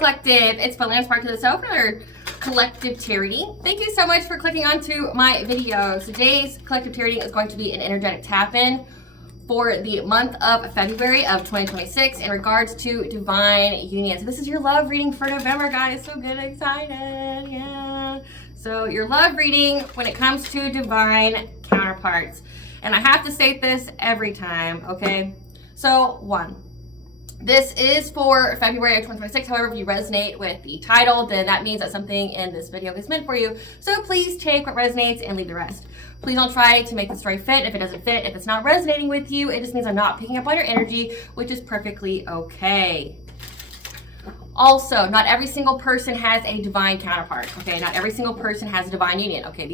Collective, it's Aspiraltotheself for another collective tarotreading. Thank you so much for clicking onto my video. Today's collective tarotreading is going to be an energetic tap-in for the month of February of 2026 in regards to divine union. So this is your love reading for November, guys. So get excited, yeah. So your love reading when it comes to divine counterparts. And I have to state this every time, okay? So one, this is for February of 2026. However, if you resonate with the title, then that means that something in this video is meant for you. So please take what resonates and leave the rest. Please don't try to make the story fit if it doesn't fit. If it's not resonating with you, it just means I'm not picking up on your energy, which is perfectly okay. Also, not every single person has a divine counterpart, okay? Not every single person has a divine union, okay?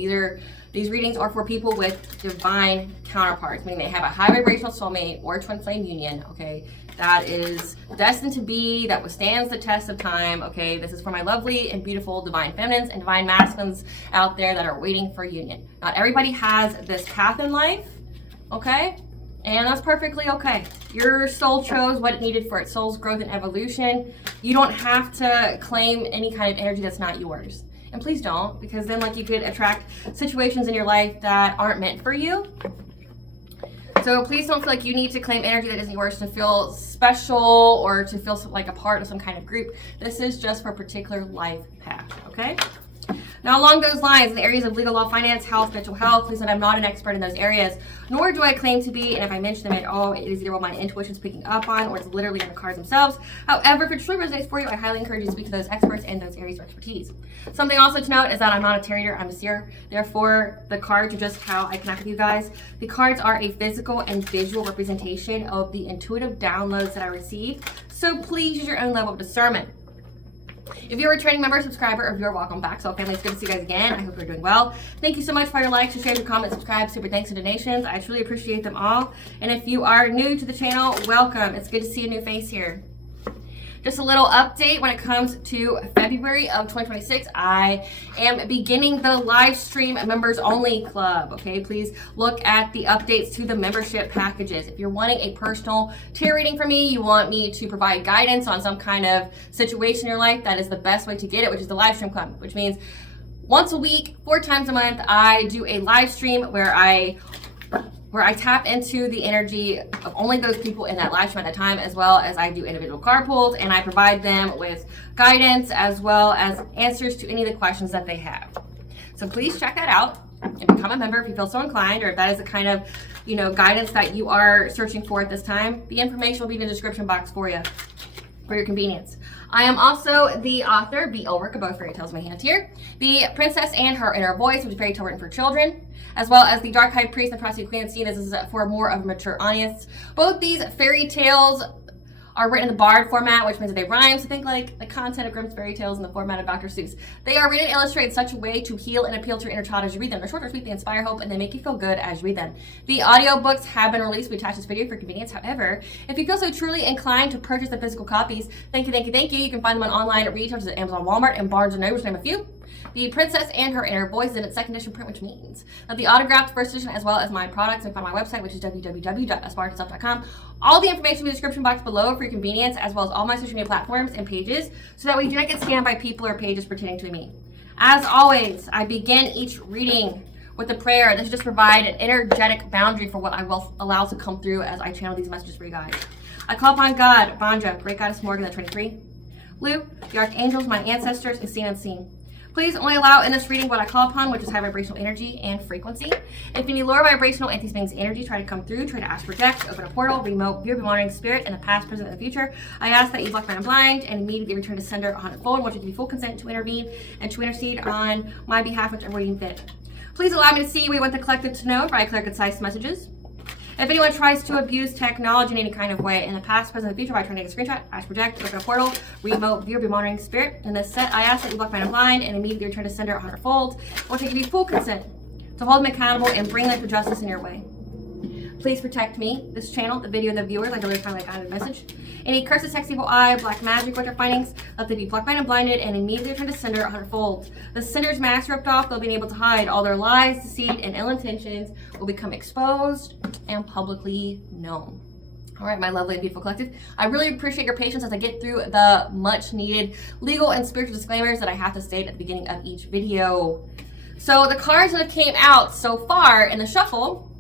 These readings are for people with divine counterparts, meaning they have a high vibrational soulmate or twin flame union, okay? That is destined to be, that withstands the test of time, okay? This is for my lovely and beautiful divine feminines and divine masculines out there that are waiting for union. Not everybody has this path in life, okay? And that's perfectly okay. Your soul chose what it needed for its soul's growth and evolution. You don't have to claim any kind of energy that's not yours. And please don't, because then like you could attract situations in your life that aren't meant for you. So please don't feel like you need to claim energy that isn't yours to feel special or to feel like a part of some kind of group. This is just for a particular life path, okay? Now, along those lines, in the areas of legal, law, finance, health, mental health, please note I'm not an expert in those areas, nor do I claim to be, and if I mention them at all, it is either what my intuition is picking up on or it's literally in the cards themselves. However, if it truly resonates for you, I highly encourage you to speak to those experts in those areas of expertise. Something also to note is that I'm not a tarot reader, I'm a seer. Therefore, the cards are just how I connect with you guys. The cards are a physical and visual representation of the intuitive downloads that I receive, so please use your own level of discernment. If you're a returning member, subscriber, or viewer, welcome back. So family, it's good to see you guys again. I hope you're doing well. Thank you so much for your likes, your shares, your comments, subscribe, super thanks, and donations. I truly appreciate them all. And if you are new to the channel, welcome. It's good to see a new face here. Just a little update when it comes to February of 2026. I am beginning the live stream members only club. Okay, please look at the updates to the membership packages. If you're wanting a personal tarot reading from me, you want me to provide guidance on some kind of situation in your life, that is the best way to get it, which is the live stream club, which means once a week, 4 times a month, I do a live stream where I tap into the energy of only those people in that live stream at that time, as well as I do individual card pulls, and I provide them with guidance as well as answers to any of the questions that they have. So please check that out and become a member if you feel so inclined, or if that is the kind of, guidance that you are searching for at this time. The information will be in the description box for you, for your convenience. I am also the author, the work of both fairy tales in my hand here, The Princess and Her Inner Voice, which is a fairy tale written for children, as well as the Dark High Priest and the Prostitute Queen of the Sea. This is for more of a mature audience. Both these fairy tales are written in the bard format, which means that they rhyme. So think like the content of Grimm's fairy tales in the format of Dr. Seuss. They are written and illustrated in such a way to heal and appeal to your inner child as you read them. They're short or sweet, they inspire hope, and they make you feel good as you read them. The audiobooks have been released. We attached this video for convenience. However, if you feel so truly inclined to purchase the physical copies, thank you. You can find them on online retailers at Amazon, Walmart, and Barnes & Noble, to name a few. The Princess and Her Inner Voice is in its second edition print, which means that the autographed first edition, as well as my products, and find my website, which is www.aspiraltotheself.com. All the information in the description box below for your convenience, as well as all my social media platforms and pages, so that way you do not get scammed by people or pages pertaining to me. As always, I begin each reading with a prayer. This should just provide an energetic boundary for what I will allow to come through as I channel these messages for you guys. I call upon God, Banja, Great Goddess Morgan, the 23, Blue, the archangels, my ancestors, and seen and unseen. Please only allow in this reading what I call upon, which is high vibrational energy and frequency. If any lower vibrational anti-space energy try to come through, try to ask, project, open a portal, remote, view, monitoring spirit in the past, present, and the future, I ask that you block, mind, and blind, and immediately return to sender a hundredfold. I want you to give full consent to intervene and to intercede on my behalf, whichever way you fit. Please allow me to see what you want the collective to know, for I clear concise messages. If anyone tries to abuse technology in any kind of way in the past, present, and future, by trying to take a screenshot, ask, project, open a portal, remote, view, monitoring spirit in this set, I ask that you block, mind, and blind, and immediately return to sender a hundredfold. I want you to give you full consent to hold them accountable and bring life to justice in your way. Please protect me, this channel, the video, and the viewers. I deliver kind of like guided message. Any curses, hex, evil eye, black magic, witcher findings, let them be blocked, blind, and blinded, and immediately return to sender a hundredfold. The sender's mask ripped off, they'll be able to hide. All their lies, deceit, and ill intentions will become exposed and publicly known. All right, my lovely and beautiful collective. I really appreciate your patience as I get through the much needed legal and spiritual disclaimers that I have to state at the beginning of each video. So the cards that have came out so far in the shuffle,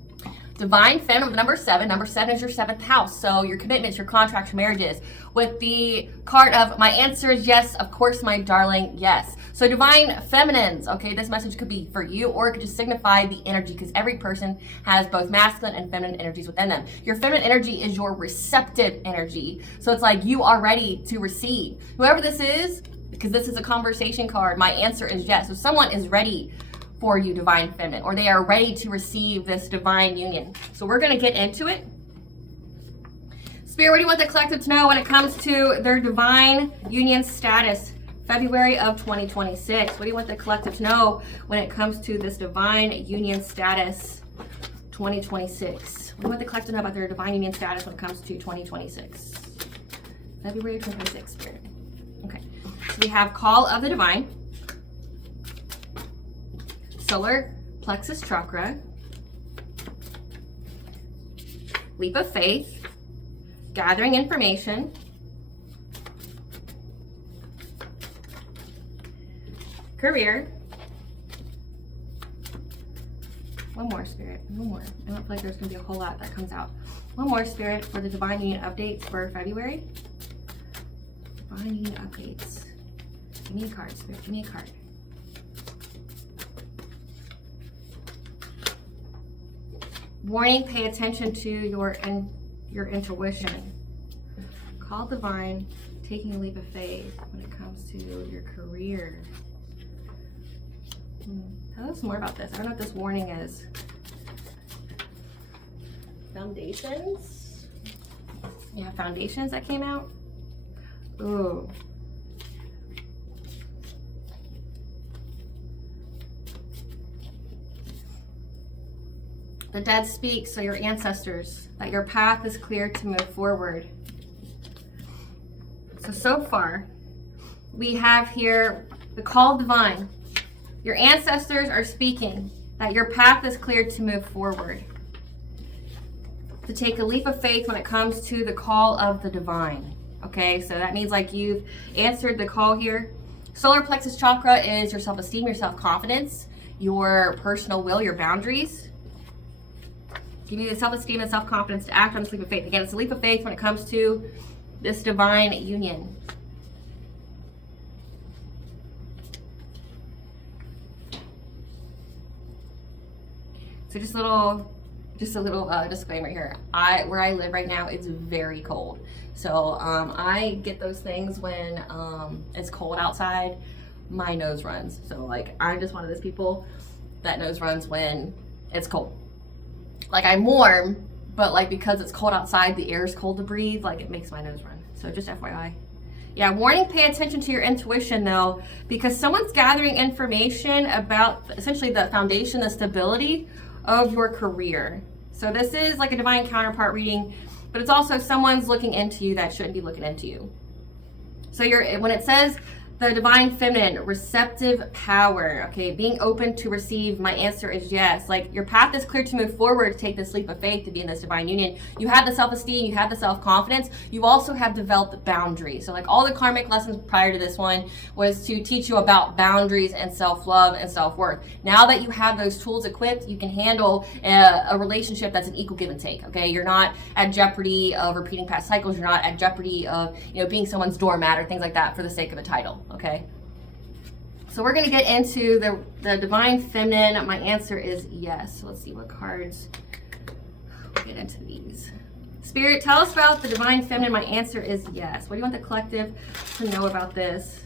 Divine Feminine with number 7. Number 7 is your 7th house. So your commitments, your contracts, your marriages. With the card of my answer is yes, of course, my darling, yes. So Divine Feminines, okay, this message could be for you, or it could just signify the energy, because every person has both masculine and feminine energies within them. Your feminine energy is your receptive energy. So it's like you are ready to receive. Whoever this is, because this is a conversation card, my answer is yes. So someone is ready for you, Divine Feminine, or they are ready to receive this divine union. So we're going to get into it. Spirit, what do you want the collective to know when it comes to their divine union status, February of 2026? What do you want the collective to know when it comes to this divine union status, 2026? What do you want the collective to know about their divine union status when it comes to 2026? February 2026, Spirit. Okay. So we have Call of the Divine, Solar Plexus Chakra, Leap of Faith, Gathering Information, Career. One more, Spirit. One more. I don't feel like there's going to be a whole lot that comes out. One more, Spirit, for the Divine Union updates for February. Divine Union updates. Give me a card, Spirit. Give me a card. Warning, pay attention to your intuition. Call Divine, taking a leap of faith when it comes to your career. Tell us more about this. I don't know what this warning is. Foundations. Yeah, foundations that came out. Ooh. The dead speak, so your ancestors, that your path is clear to move forward. So far, we have here the Call Divine. Your ancestors are speaking that your path is clear to move forward. To take a leap of faith when it comes to the call of the divine. Okay, so that means like you've answered the call here. Solar plexus chakra is your self-esteem, your self-confidence, your personal will, your boundaries. Give you the self-esteem and self-confidence to act on this leap of faith. Again, it's a leap of faith when it comes to this divine union. So just a little disclaimer here. Where I live right now, it's very cold. So I get those things when it's cold outside. My nose runs. So like I'm just one of those people that nose runs when it's cold. Like I'm warm, but like because it's cold outside, the air is cold to breathe, like it makes my nose run. So just FYI. Yeah, warning, pay attention to your intuition though, because someone's gathering information about essentially the foundation, the stability of your career. So this is like a divine counterpart reading, but it's also someone's looking into you that shouldn't be looking into you. So when it says the divine feminine, receptive power, okay, being open to receive, my answer is yes. Like your path is clear to move forward, to take this leap of faith, to be in this divine union. You have the self-esteem, you have the self-confidence, you also have developed boundaries. So like all the karmic lessons prior to this one was to teach you about boundaries and self-love and self-worth. Now that you have those tools equipped, you can handle a relationship that's an equal give and take, okay? You're not at jeopardy of repeating past cycles, you're not at jeopardy of, being someone's doormat or things like that for the sake of a title. Okay, so we're going to get into the divine feminine. My answer is yes. So let's see what cards. We'll get into these. Spirit, tell us about the divine feminine. My answer is yes. What do you want the collective to know about this?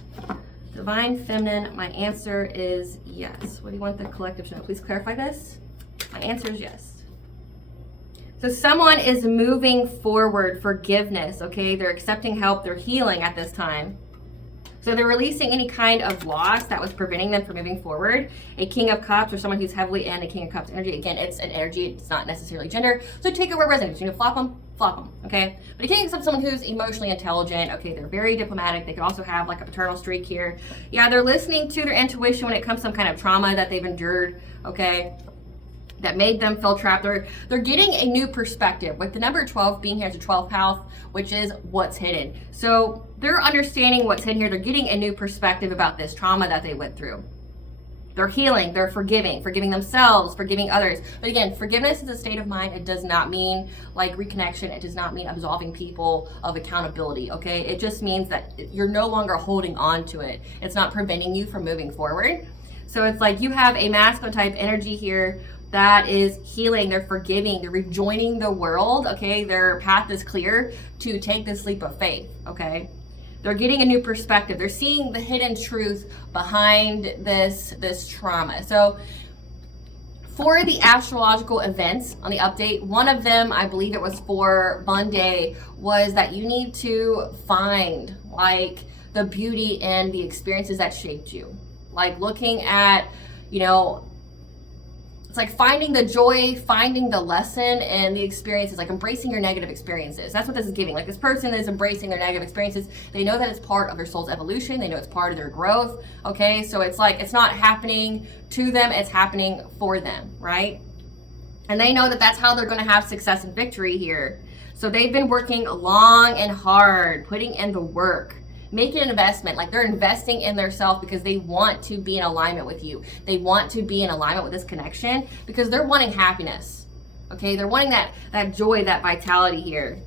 Divine feminine. My answer is yes. What do you want the collective to know? Please clarify this. My answer is yes. So someone is moving forward, forgiveness. Okay, they're accepting help. They're healing at this time. So they're releasing any kind of loss that was preventing them from moving forward. A King of Cups or someone who's heavily in a King of Cups energy. Again, it's an energy. It's not necessarily gender. So take it where it resonates. Flop them, okay? But a King of Cups is someone who's emotionally intelligent. Okay, they're very diplomatic. They could also have like a paternal streak here. Yeah, they're listening to their intuition when it comes to some kind of trauma that they've endured, okay? that made them feel trapped. They're getting a new perspective with the number 12 being here as a 12th house, which is what's hidden. So they're understanding what's hidden here. They're getting a new perspective about this trauma that they went through. They're healing, they're forgiving themselves, forgiving others. But again, forgiveness is a state of mind. It does not mean like reconnection. It does not mean absolving people of accountability, okay? It just means that you're no longer holding on to it. It's not preventing you from moving forward. So it's like you have a masculine type energy here that is healing, they're forgiving, they're rejoining the world, okay? Their path is clear to take this leap of faith, okay? They're getting a new perspective. They're seeing the hidden truth behind this trauma. So for the astrological events on the update, one of them, I believe it was for Monday, was that you need to find like the beauty and the experiences that shaped you. Like looking at, you know, it's like finding the joy, finding the lesson and the experiences, like embracing your negative experiences. That's what this is giving. Like this person is embracing their negative experiences. They know that it's part of their soul's evolution. They know it's part of their growth. Okay, so it's like, it's not happening to them, it's happening for them, right? And they know that that's how they're going to have success and victory here. So they've been working long and hard, putting in the work. Make an investment, like they're investing in their self because they want to be in alignment with you. They want to be in alignment with this connection because they're wanting happiness, okay? They're wanting that joy, that vitality here.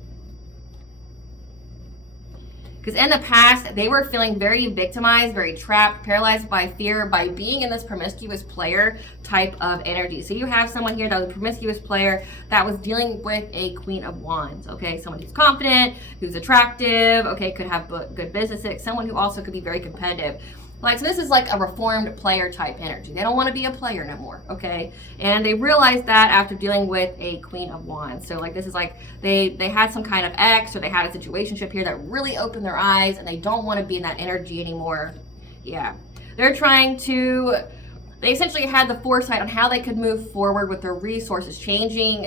Because in the past, they were feeling very victimized, very trapped, paralyzed by fear, by being in this promiscuous player type of energy. So you have someone here that was a promiscuous player that was dealing with a Queen of Wands, okay? Someone who's confident, who's attractive, okay? Could have good business, someone who also could be very competitive. Like, so this is like a reformed player type energy. They don't want to be a player no more, okay? And they realized that after dealing with a Queen of Wands. So like this is like they had some kind of ex or they had a situationship here that really opened their eyes and they don't want to be in that energy anymore. Yeah. They're trying to, they essentially had the foresight on how they could move forward with their resources, changing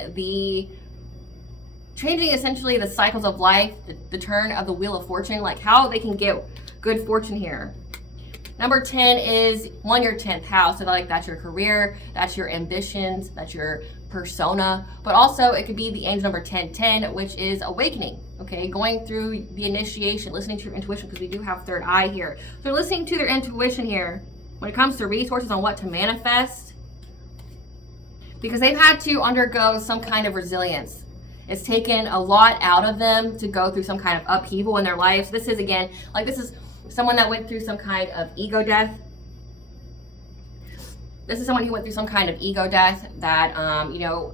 essentially the cycles of life, the turn of the wheel of fortune, like how they can get good fortune here. Number 10 is your 10th house. So like that's your career, that's your ambitions, that's your persona. But also it could be the angel number 1010, which is awakening. Okay, going through the initiation, listening to your intuition, because we do have third eye here. So they're listening to their intuition here when it comes to resources on what to manifest. Because they've had to undergo some kind of resilience. It's taken a lot out of them to go through some kind of upheaval in their lives. This is, again, like this is someone that went through some kind of ego death. This is someone who went through some kind of ego death that, you know,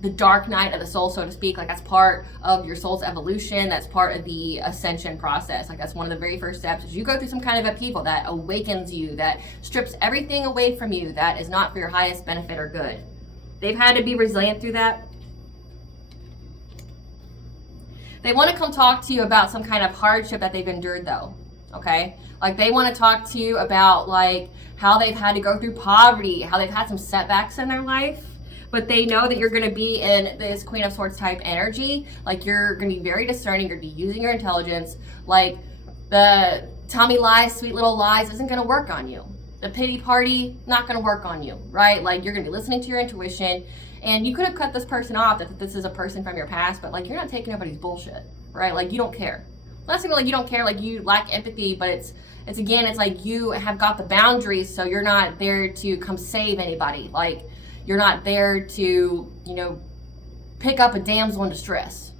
the dark night of the soul, so to speak, like that's part of your soul's evolution. That's part of the ascension process. Like that's one of the very first steps is you go through some kind of upheaval that awakens you, that strips everything away from you that is not for your highest benefit or good. They've had to be resilient through that. They want to come talk to you about some kind of hardship that they've endured though. Okay, like they want to talk to you about like how they've had to go through poverty, how they've had some setbacks in their life, but they know that you're going to be in this Queen of Swords type energy. Like you're going to be very discerning, you're going to be using your intelligence. Like the tell me lies, sweet little lies isn't going to work on you. The pity party, not going to work on you, right? Like you're going to be listening to your intuition, and you could have cut this person off, that this is a person from your past, but like you're not taking nobody's bullshit, right? Like you don't care. Not saying like you don't care, like you lack empathy, but it's again, it's like you have got the boundaries, so you're not there to come save anybody. Like you're not there to, you know, pick up a damsel in distress,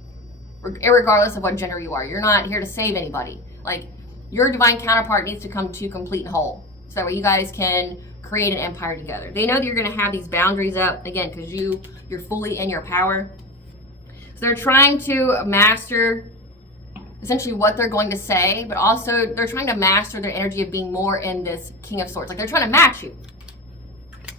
irregardless of what gender you are. You're not here to save anybody. Like your divine counterpart needs to come to complete and whole, so that way you guys can create an empire together. They know that you're going to have these boundaries up again because you're fully in your power. So they're trying to master essentially what they're going to say, but also they're trying to master their energy of being more in this King of Swords. Like they're trying to match you.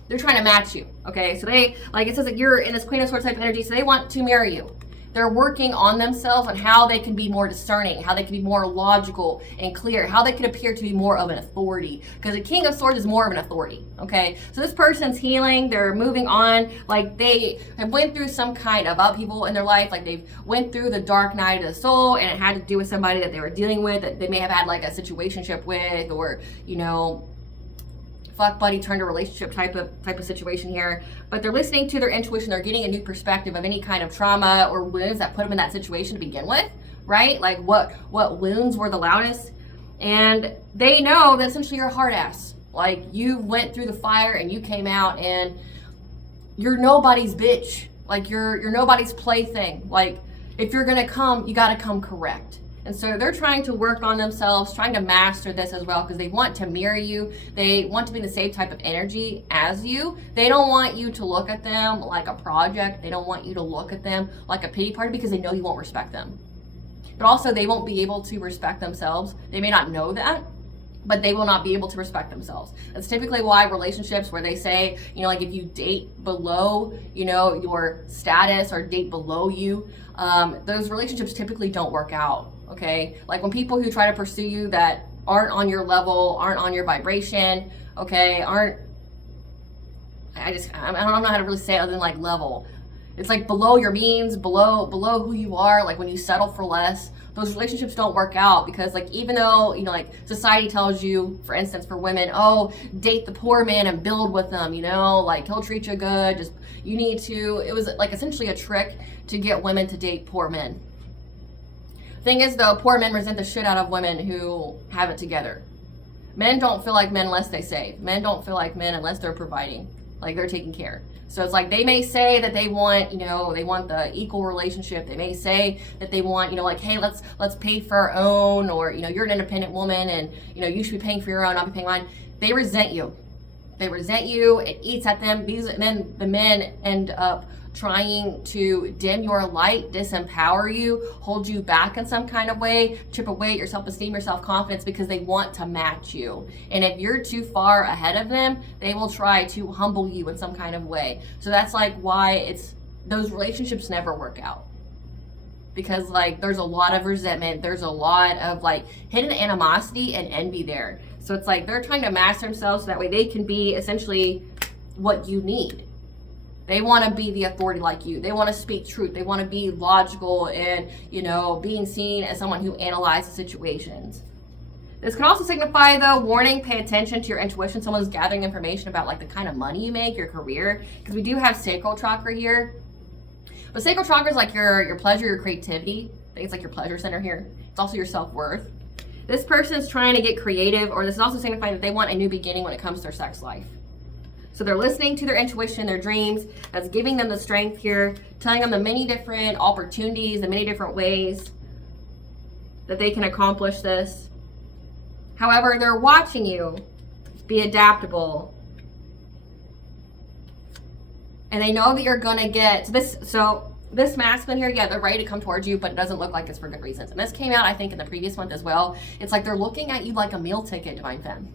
They're trying to match you, okay? So they, like it says that you're in this Queen of Swords type energy, so they want to mirror you. They're working on themselves on how they can be more discerning, how they can be more logical and clear, how they can appear to be more of an authority. Because the King of Swords is more of an authority, okay? So this person's healing, they're moving on, like they have went through some kind of upheaval in their life, like they've went through the dark night of the soul, and it had to do with somebody that they were dealing with, that they may have had like a situationship with, or, you know, fuck buddy turned a relationship type of situation here. But they're listening to their intuition. They're getting a new perspective of any kind of trauma or wounds that put them in that situation to begin with, right? Like what wounds were the loudest. And they know that essentially you're a hard ass. Like you went through the fire and you came out and you're nobody's bitch. Like you're nobody's plaything. Like if you're gonna come, you gotta come correct. And so they're trying to work on themselves, trying to master this as well, because they want to mirror you. They want to be the same type of energy as you. They don't want you to look at them like a project. They don't want you to look at them like a pity party, because they know you won't respect them. But also they won't be able to respect themselves. They may not know that, but they will not be able to respect themselves. That's typically why relationships where they say, you know, like if you date below, you know, your status or date below you, those relationships typically don't work out. Okay, like when people who try to pursue you that aren't on your level, aren't on your vibration, okay, I don't know how to really say it other than like level. It's like below your means, below who you are. Like when you settle for less, those relationships don't work out, because like even though, you know, like society tells you, for instance, for women, oh, date the poor man and build with them, you know, like he'll treat you good, just you need to. It was like essentially a trick to get women to date poor men. Thing is though, poor men resent the shit out of women who have it together. Men don't feel like men unless they save. Men don't feel like men unless they're providing, like they're taking care. So it's like they may say that they want, you know, they want the equal relationship. They may say that they want, you know, like, hey, let's pay for our own, or, you know, you're an independent woman and, you know, you should be paying for your own, not be paying mine. They resent you. They resent you. It eats at them. The men end up trying to dim your light, disempower you, hold you back in some kind of way, chip away at your self-esteem, your self-confidence, because they want to match you. And if you're too far ahead of them, they will try to humble you in some kind of way. So that's like why those relationships never work out. Because like there's a lot of resentment, there's a lot of like hidden animosity and envy there. So it's like they're trying to master themselves so that way they can be essentially what you need. They want to be the authority like you. They want to speak truth. They want to be logical and, you know, being seen as someone who analyzes situations. This could also signify, though, warning, pay attention to your intuition. Someone's gathering information about like the kind of money you make, your career, because we do have sacral chakra here. But sacral chakra is like your pleasure, your creativity. I think it's like your pleasure center here. It's also your self-worth. This person is trying to get creative, or this is also signifying that they want a new beginning when it comes to their sex life. So they're listening to their intuition, their dreams. That's giving them the strength here, telling them the many different opportunities, the many different ways that they can accomplish this. However, they're watching you be adaptable. And they know that you're gonna get this. So this masculine here, yeah, they're ready to come towards you, but it doesn't look like it's for good reasons. And this came out, I think, in the previous month as well. It's like they're looking at you like a meal ticket, Divine Femme.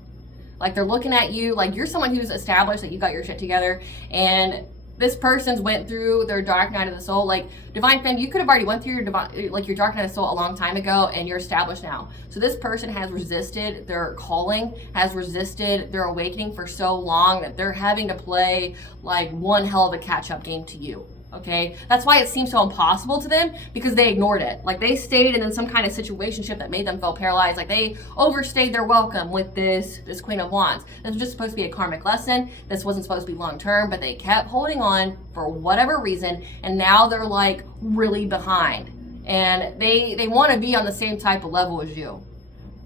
Like they're looking at you like you're someone who's established that you got your shit together, and this person's went through their dark night of the soul. Like Divine Femme, you could have already went through your dark night of the soul a long time ago, and you're established now. So this person has resisted their calling, has resisted their awakening for so long that they're having to play like one hell of a catch-up game to you. Okay, that's why it seems so impossible to them, because they ignored it. Like they stayed in some kind of situationship that made them feel paralyzed. Like they overstayed their welcome with this Queen of Wands. This was just supposed to be a karmic lesson. This wasn't supposed to be long term, but they kept holding on for whatever reason, and now they're like really behind. And they want to be on the same type of level as you,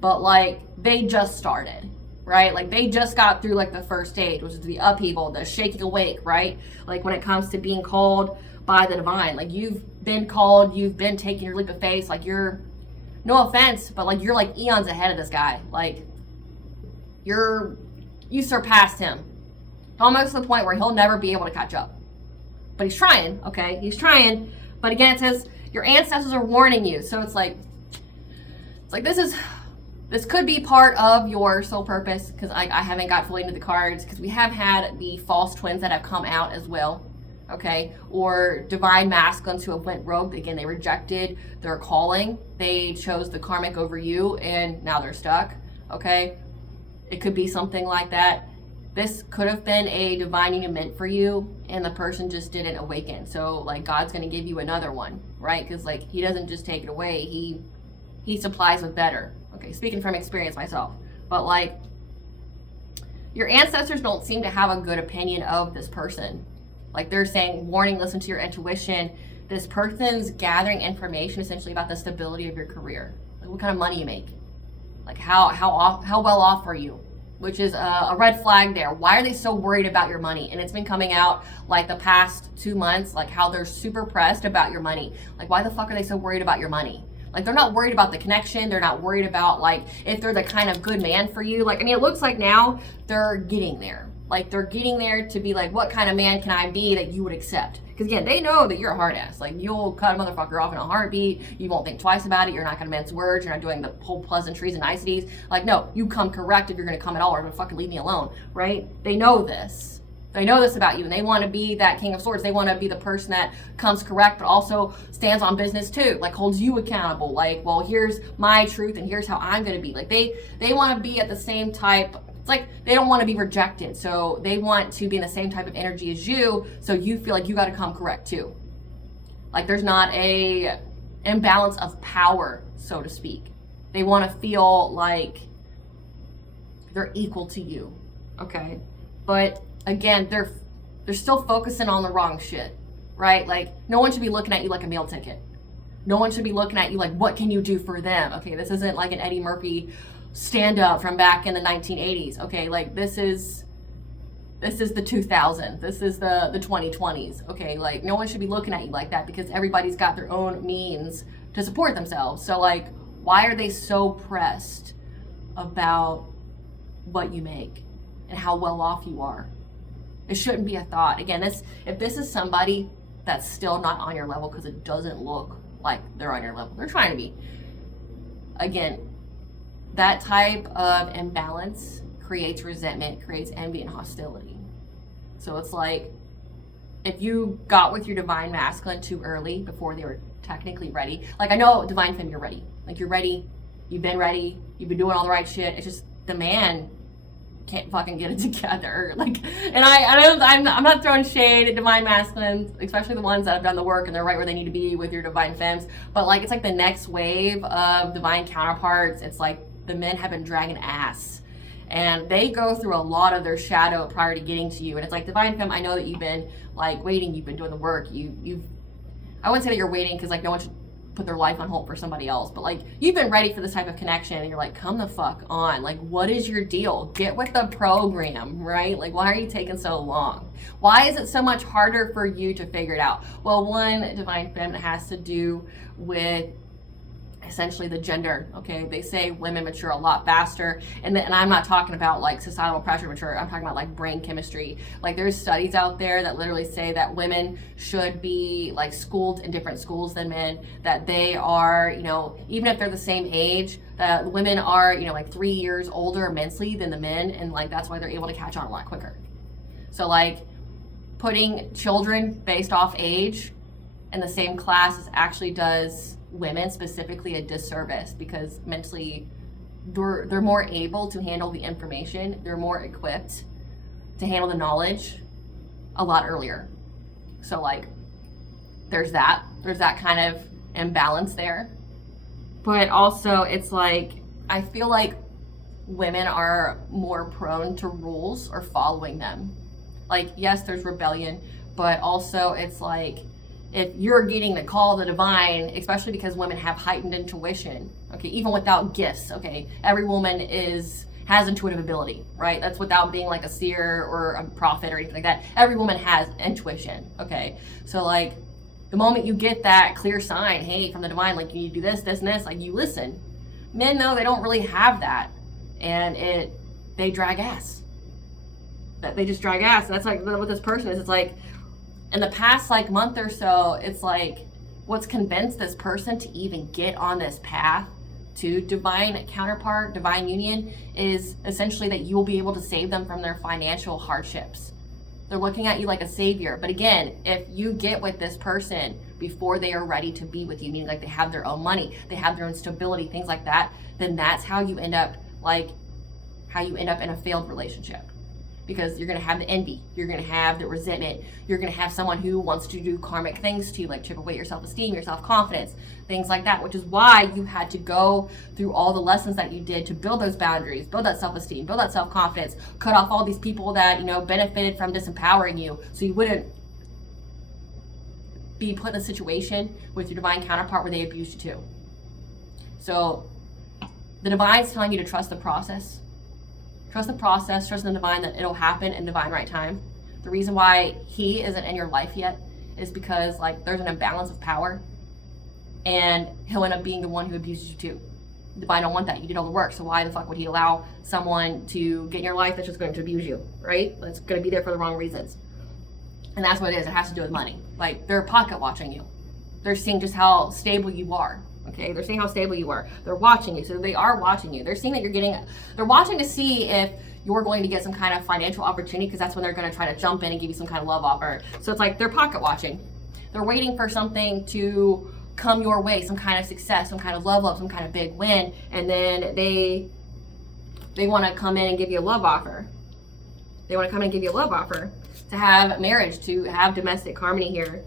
but like they just started. Right? Like they just got through like the first stage, which is the upheaval, the shaking awake, right? Like when it comes to being called by the divine, like you've been called, you've been taking your leap of faith, like you're, no offense, but like you're like eons ahead of this guy. Like you surpassed him. Almost to the point where he'll never be able to catch up. But he's trying, okay? He's trying. But again, it says your ancestors are warning you. So it's like this could be part of your soul purpose, because I haven't got fully into the cards, because we have had the false twins that have come out as well, okay? Or divine masculines who have went rogue. Again, they rejected their calling. They chose the karmic over you, and now they're stuck, okay? It could be something like that. This could have been a divine union meant for you, and the person just didn't awaken. So, like, God's going to give you another one, right? Because, like, he doesn't just take it away. He supplies with better. Okay, speaking from experience myself. But like, your ancestors don't seem to have a good opinion of this person. Like they're saying, warning, listen to your intuition. This person's gathering information essentially about the stability of your career. Like what kind of money you make. Like how well off are you? Which is a red flag there. Why are they so worried about your money? And it's been coming out like the past 2 months, like how they're super pressed about your money. Like why the fuck are they so worried about your money? Like they're not worried about the connection. They're not worried about like if they're the kind of good man for you. Like, I mean, it looks like now they're getting there. Like they're getting there to be like, what kind of man can I be that you would accept? Because again, they know that you're a hard ass. Like you'll cut a motherfucker off in a heartbeat. You won't think twice about it. You're not gonna mince words. You're not doing the whole pleasantries and niceties. Like no, you come correct if you're gonna come at all, or gonna fucking leave me alone, right? They know this. They know this about you, and they want to be that King of Swords. They want to be the person that comes correct, but also stands on business too. Like holds you accountable. Like, well, here's my truth, and here's how I'm gonna be. Like they want to be at the same type. It's like they don't want to be rejected, so they want to be in the same type of energy as you, so you feel like you got to come correct too. Like there's not a imbalance of power, so to speak. They want to feel like they're equal to you, okay? But again, they're still focusing on the wrong shit, right? Like no one should be looking at you like a meal ticket. No one should be looking at you like, what can you do for them? Okay, this isn't like an Eddie Murphy stand up from back in the 1980s. Okay, like this is the 2000s. This is the 2020s. Okay, like no one should be looking at you like that because everybody's got their own means to support themselves. So like, why are they so pressed about what you make and how well off you are? It shouldn't be a thought. Again, if this is somebody that's still not on your level because it doesn't look like they're on your level, they're trying to be. Again, that type of imbalance creates resentment, creates envy and hostility. So it's like if you got with your divine masculine too early before they were technically ready. Like I know divine femme, you're ready. Like you're ready. You've been ready. You've been doing all the right shit. It's just the man can't fucking get it together. Like, and I'm not throwing shade at divine masculines, especially the ones that have done the work and they're right where they need to be with your divine femmes. But like, it's like the next wave of divine counterparts. It's like the men have been dragging ass and they go through a lot of their shadow prior to getting to you. And it's like divine femme, I know that you've been like waiting, you've been doing the work. I wouldn't say that you're waiting because like no one should put their life on hold for somebody else, but like you've been ready for this type of connection and you're like, come the fuck on. Like, what is your deal? Get with the program, right? Like, why are you taking so long? Why is it so much harder for you to figure it out? Well, one, divine feminine has to do with essentially the gender. Okay, they say women mature a lot faster, and I'm not talking about like societal pressure mature. I'm talking about like brain chemistry. Like there's studies out there that literally say that women should be like schooled in different schools than men, that they are, you know, even if they're the same age, that women are, you know, like 3 years older mentally than the men, and like that's why they're able to catch on a lot quicker. So like putting children based off age in the same class actually does women specifically a disservice, because mentally they're more able to handle the information, they're more equipped to handle the knowledge a lot earlier. So like there's that kind of imbalance there. But also it's like I feel like women are more prone to rules or following them. Like yes, there's rebellion, but also it's like if you're getting the call of the divine, especially because women have heightened intuition, okay, even without gifts, okay, every woman has intuitive ability, right? That's without being like a seer or a prophet or anything like that. Every woman has intuition, okay? So like the moment you get that clear sign, hey, from the divine, like you need to do this, this, and this, like you listen. Men, though, they don't really have that, and they drag ass. They just drag ass. That's like what this person is. It's like, in the past like month or so, it's like what's convinced this person to even get on this path to divine counterpart, divine union, is essentially that you will be able to save them from their financial hardships. They're looking at you like a savior. But again, if you get with this person before they are ready to be with you, meaning like they have their own money, they have their own stability, things like that, then that's how you end up in a failed relationship. because you're going to have the envy, you're going to have the resentment, you're going to have someone who wants to do karmic things to you, like chip away your self-esteem, your self-confidence, things like that, which is why you had to go through all the lessons that you did to build those boundaries, build that self-esteem, build that self-confidence, cut off all these people that, you know, benefited from disempowering you, so you wouldn't be put in a situation with your divine counterpart where they abused you too. So the divine's telling you to trust the process. Trust the process, trust in the divine, that it'll happen in divine right time. The reason why he isn't in your life yet is because, like, there's an imbalance of power, and he'll end up being the one who abuses you too. The divine don't want that. You did all the work, so why the fuck would he allow someone to get in your life that's just going to abuse you, right? That's going to be there for the wrong reasons. And that's what it is. It has to do with money. Like, they're pocket watching you. They're seeing just how stable you are. Okay, they're seeing how stable you are. They're watching you, so they are watching you. They're seeing that you're getting, they're watching to see if you're going to get some kind of financial opportunity, because that's when they're going to try to jump in and give you some kind of love offer. So it's like they're pocket watching. They're waiting for something to come your way, some kind of success, some kind of love, some kind of big win, and then they want to come in and give you a love offer. They want to come in and give you a love offer to have marriage, to have domestic harmony here.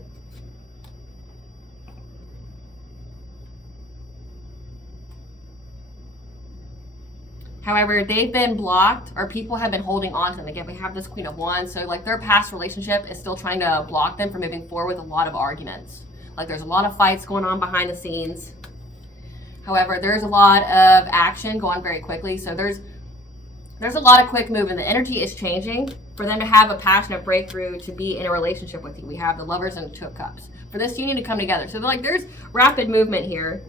However, they've been blocked, or people have been holding on to them. Again, we have this Queen of Wands, so like their past relationship is still trying to block them from moving forward with a lot of arguments. Like there's a lot of fights going on behind the scenes. However, there's a lot of action going very quickly, so there's a lot of quick movement. The energy is changing for them to have a passionate breakthrough, to be in a relationship with you. We have the Lovers and the Two of Cups. For this union to come together. So like there's rapid movement here,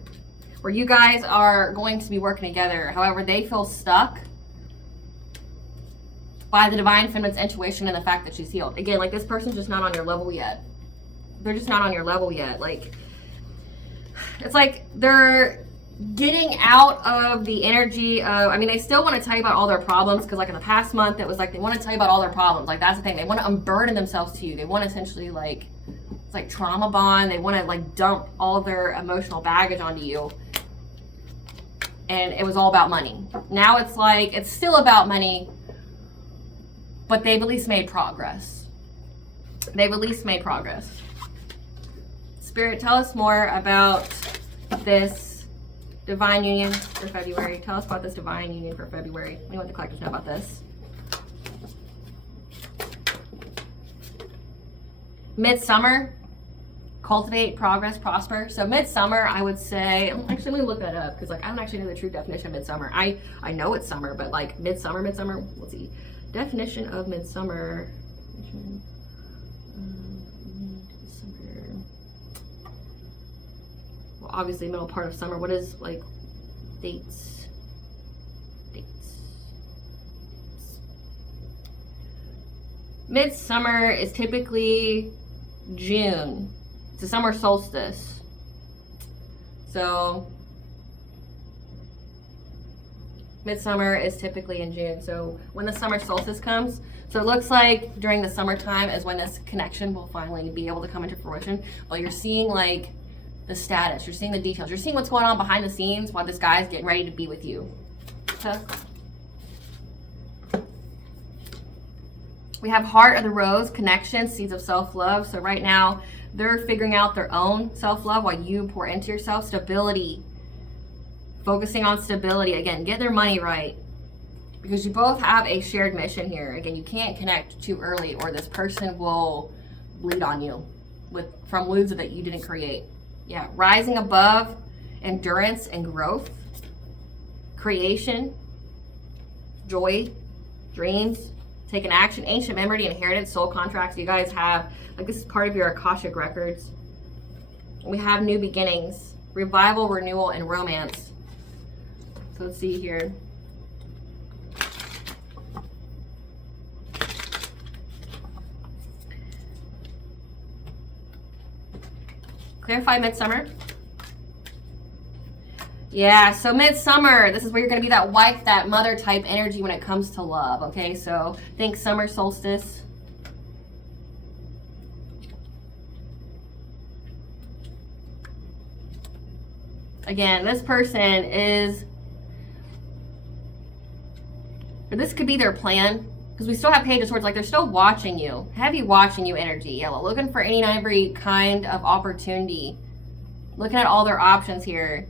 where you guys are going to be working together. However, they feel stuck by the divine feminine's intuition and the fact that she's healed. Again, like this person's just not on your level yet. They're just not on your level yet. Like, it's like they're getting out of the energy of, I mean, they still want to tell you about all their problems, because like in the past month, it was like they want to tell you about all their problems. Like that's the thing. They want to unburden themselves to you. They want to essentially like, it's like trauma bond. They want to like dump all their emotional baggage onto you. And it was all about money. Now it's like, it's still about money, but they've at least made progress. They've at least made progress. Spirit, tell us more about this divine union for February. Tell us about this divine union for February. What do you want the collectors to know about this? MidSummer. Cultivate, progress, prosper. So MidSummer, I would say, actually let me look that up, because like I don't actually know the true definition of MidSummer. I know it's summer, but like MidSummer, let's see. Definition of MidSummer. Well, obviously middle part of summer. What is like dates? MidSummer is typically June. It's a summer solstice. So MidSummer is typically in June. So when the summer solstice comes, so it looks like during the summertime is when this connection will finally be able to come into fruition. But you're seeing like the status, you're seeing the details, you're seeing what's going on behind the scenes while this guy's getting ready to be with you. Okay. We have Heart of the Rose, connection, seeds of self-love. So right now, they're figuring out their own self-love while you pour into yourself. Stability. Focusing on stability. Again, get their money right. Because you both have a shared mission here. Again, you can't connect too early, or this person will bleed on you from wounds that you didn't create. Yeah, rising above, endurance and growth. Creation. Joy. Dreams. Taking action, ancient memory, inherited soul contracts. You guys have, like, this is part of your Akashic records. We have new beginnings, revival, renewal, and romance. So let's see here. Clarify MidSummer. Yeah, so MidSummer, this is where you're going to be that wife, that mother type energy when it comes to love, okay? So think summer solstice. Again, this person is, or this could be their plan. because we still have Page of Swords, like they're still watching you, heavy watching you energy. Yellow, looking for any and every kind of opportunity, looking at all their options here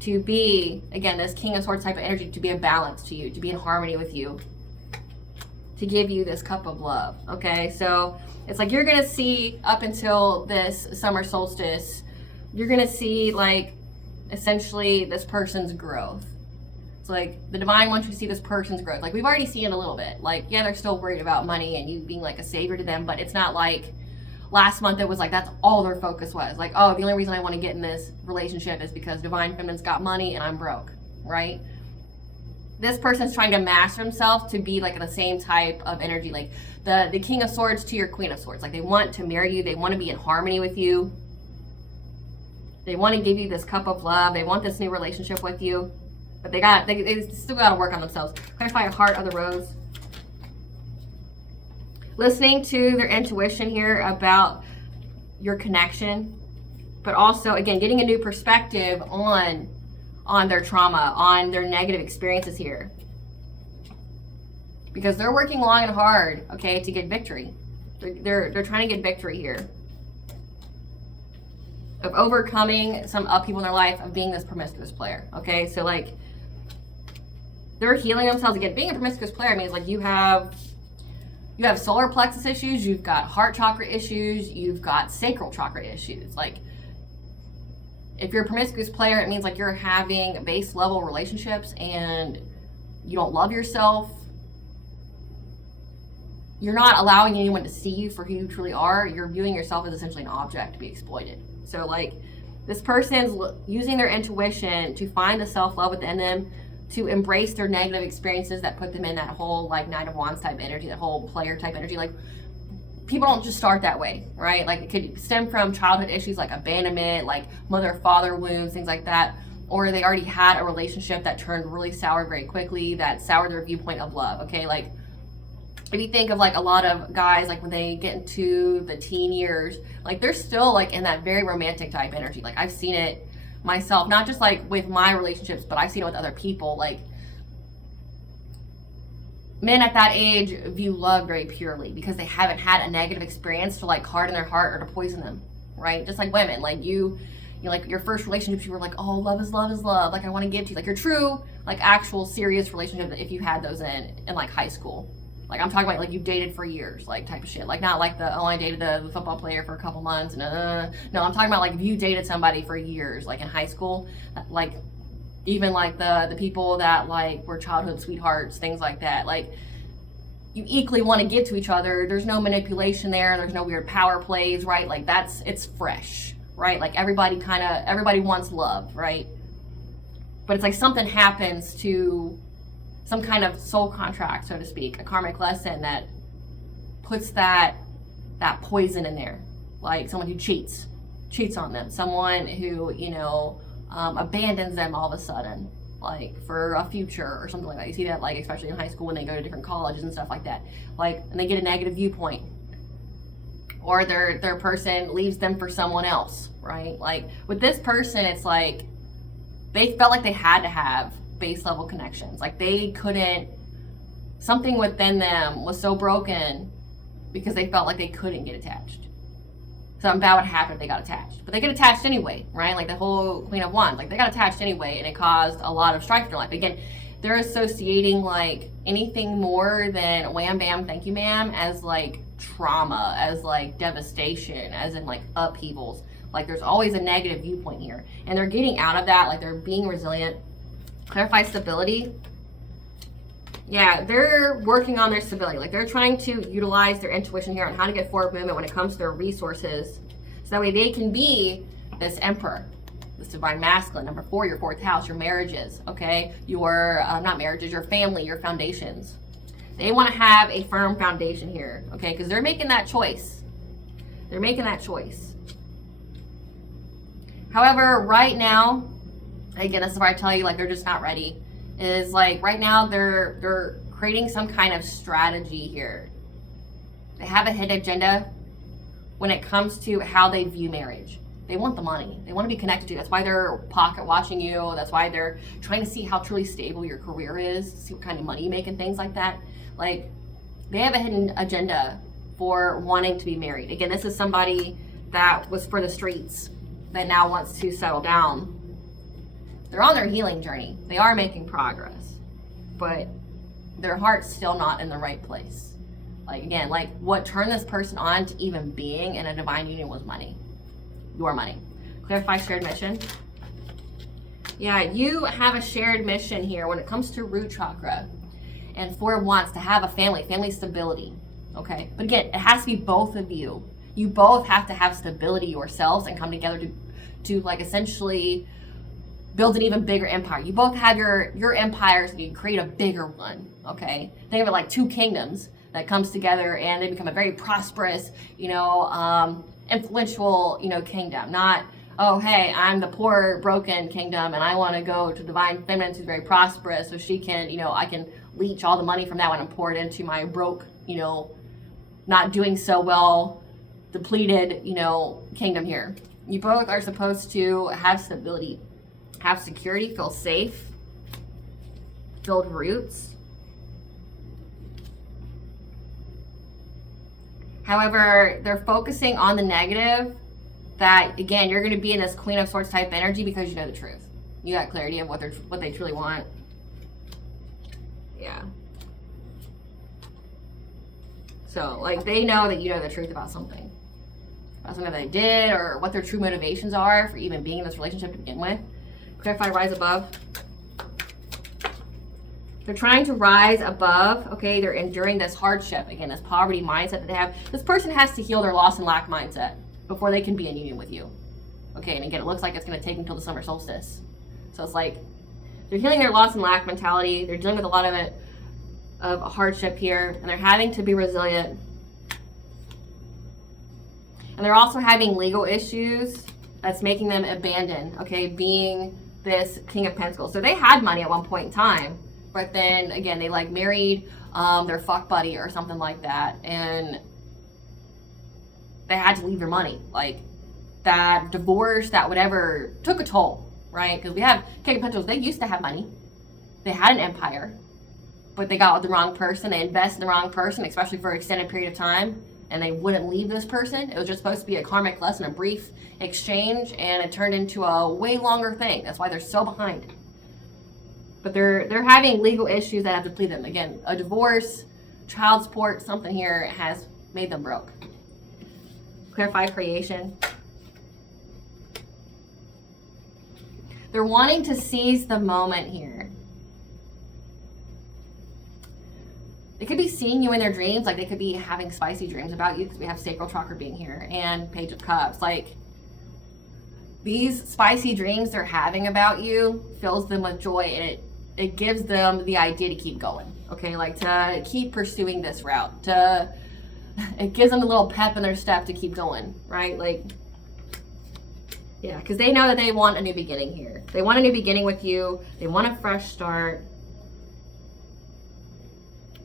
to be, again, this King of Swords type of energy, to be a balance to you, to be in harmony with you, to give you this cup of love. Okay, so it's like you're gonna see up until this summer solstice, you're gonna see like essentially this person's growth. It's like the divine wants you to see this person's growth. Like we've already seen it a little bit. Like, yeah, they're still worried about money and you being like a savior to them, but it's not like last month it was like that's all their focus was. Like, oh, the only reason I want to get in this relationship is because Divine Feminine's got money and I'm broke, right? This person's trying to master himself to be like in the same type of energy, like the King of Swords to your Queen of Swords. Like they want to marry you, they want to be in harmony with you, they want to give you this cup of love, they want this new relationship with you, but they still got to work on themselves. Clarify a heart of the rose. Listening to their intuition here about your connection, but also again getting a new perspective on their trauma, on their negative experiences here, because they're working long and hard, okay, to get victory. They're trying to get victory here, of overcoming some upheaval in their life, of being this promiscuous player. Okay, so like they're healing themselves. Again, being a promiscuous player means like you have solar plexus issues, you've got heart chakra issues, you've got sacral chakra issues. Like if you're a promiscuous player, it means like you're having base level relationships and you don't love yourself. You're not allowing anyone to see you for who you truly are. You're viewing yourself as essentially an object to be exploited. So like this person's using their intuition to find the self-love within them, to embrace their negative experiences that put them in that whole like Knight of Wands type energy, that whole player type energy. Like people don't just start that way, right? Like it could stem from childhood issues like abandonment, like mother-father wounds, things like that. Or they already had a relationship that turned really sour very quickly, that soured their viewpoint of love, okay? Like if you think of like a lot of guys, like when they get into the teen years, like they're still like in that very romantic type energy. Like I've seen it myself, not just like with my relationships, but I've seen it with other people. Like men at that age view love very purely because they haven't had a negative experience to like harden their heart or to poison them, right? Just like women, like you like your first relationships, you were like, oh, love is love is love. Like I want to give to you, like your true, like actual serious relationship, if you had those in like high school. Like I'm talking about like you dated for years, like type of shit. Like not like I dated the football player for a couple months. No, I'm talking about like if you dated somebody for years, like in high school, like even like the people that like were childhood sweethearts, things like that. Like you equally want to give to each other. There's no manipulation there. There's no weird power plays, right? Like it's fresh, right? Like everybody wants love, right? But it's like something happens to some kind of soul contract, so to speak, a karmic lesson that puts that poison in there. Like someone who cheats on them, someone who, abandons them all of a sudden, like for a future or something like that. You see that, like, especially in high school when they go to different colleges and stuff like that. Like, and they get a negative viewpoint. Or their person leaves them for someone else, right? Like with this person, it's like they felt like they had to have base level connections. Like they couldn't, something within them was so broken because they felt like they couldn't get attached. Something bad would happen if they got attached. But they get attached anyway, right? Like the whole Queen of Wands, like they got attached anyway and it caused a lot of strife in their life. Again, they're associating like anything more than wham bam thank you ma'am as like trauma, as like devastation, as in like upheavals. Like there's always a negative viewpoint here. And they're getting out of that, like they're being resilient. Clarify stability. Yeah, they're working on their stability. Like they're trying to utilize their intuition here on how to get forward movement when it comes to their resources. So that way they can be this emperor, this divine masculine. Number 4, your 4th house, your marriages, okay? Your, not marriages, your family, your foundations. They want to have a firm foundation here, okay? Because they're making that choice. They're making that choice. However, right now, again, this is where I tell you, like, they're just not ready. Is like right now they're creating some kind of strategy here. They have a hidden agenda when it comes to how they view marriage. They want the money. They want to be connected to you. That's why they're pocket watching you. That's why they're trying to see how truly stable your career is, see what kind of money you make and things like that. Like They have a hidden agenda for wanting to be married. Again, this is somebody that was for the streets that now wants to settle down. They're on their healing journey. They are making progress, but their heart's still not in the right place. Like, again, like what turned this person on to even being in a divine union was money. Your money. Clarify shared mission. Yeah, you have a shared mission here when it comes to root chakra. And Four of Wands, to have a family stability. Okay, but again, it has to be both of you. You both have to have stability yourselves and come together to like essentially build an even bigger empire. You both have your empires and you create a bigger one. Okay, think of it like two kingdoms that comes together and they become a very prosperous, influential, kingdom. Not, oh, hey, I'm the poor, broken kingdom and I want to go to divine feminine who's very prosperous so she can, I can leech all the money from that one and pour it into my broke, not doing so well, depleted, kingdom here. You both are supposed to have stability, have security, feel safe, build roots. However, they're focusing on the negative that, again, you're going to be in this Queen of Swords type energy because you know the truth. You got clarity of what they truly want. Yeah. So, like, they know that you know the truth about something that they did or what their true motivations are for even being in this relationship to begin with. Clarify rise above. They're trying to rise above, okay? They're enduring this hardship, again, this poverty mindset that they have. This person has to heal their loss and lack mindset before they can be in union with you. Okay, and again, it looks like it's going to take until the summer solstice. So it's like they're healing their loss and lack mentality. They're dealing with a lot of it, of a hardship here, and they're having to be resilient. And they're also having legal issues that's making them abandon, okay, being this King of Pentacles. So they had money at one point in time, but then again, they like married their fuck buddy or something like that, and they had to leave their money. Like that divorce, that whatever, took a toll, right? Because we have King of Pentacles, they used to have money. They had an empire, but they got with the wrong person. They invested in the wrong person, especially for an extended period of time, and they wouldn't leave this person. It was just supposed to be a karmic lesson, a brief exchange, and it turned into a way longer thing. That's why they're so behind. But they're having legal issues that have to plead them. Again, a divorce, child support, something here has made them broke. Clarify creation. They're wanting to seize the moment here. They could be seeing you in their dreams, like they could be having spicy dreams about you because we have sacral chakra being here and Page of Cups. Like these spicy dreams they're having about you fills them with joy, and it gives them the idea to keep going. Okay, like to keep pursuing this route. It gives them a little pep in their step to keep going, right? Like, yeah, because they know that they want a new beginning here. They want a new beginning with you. They want a fresh start.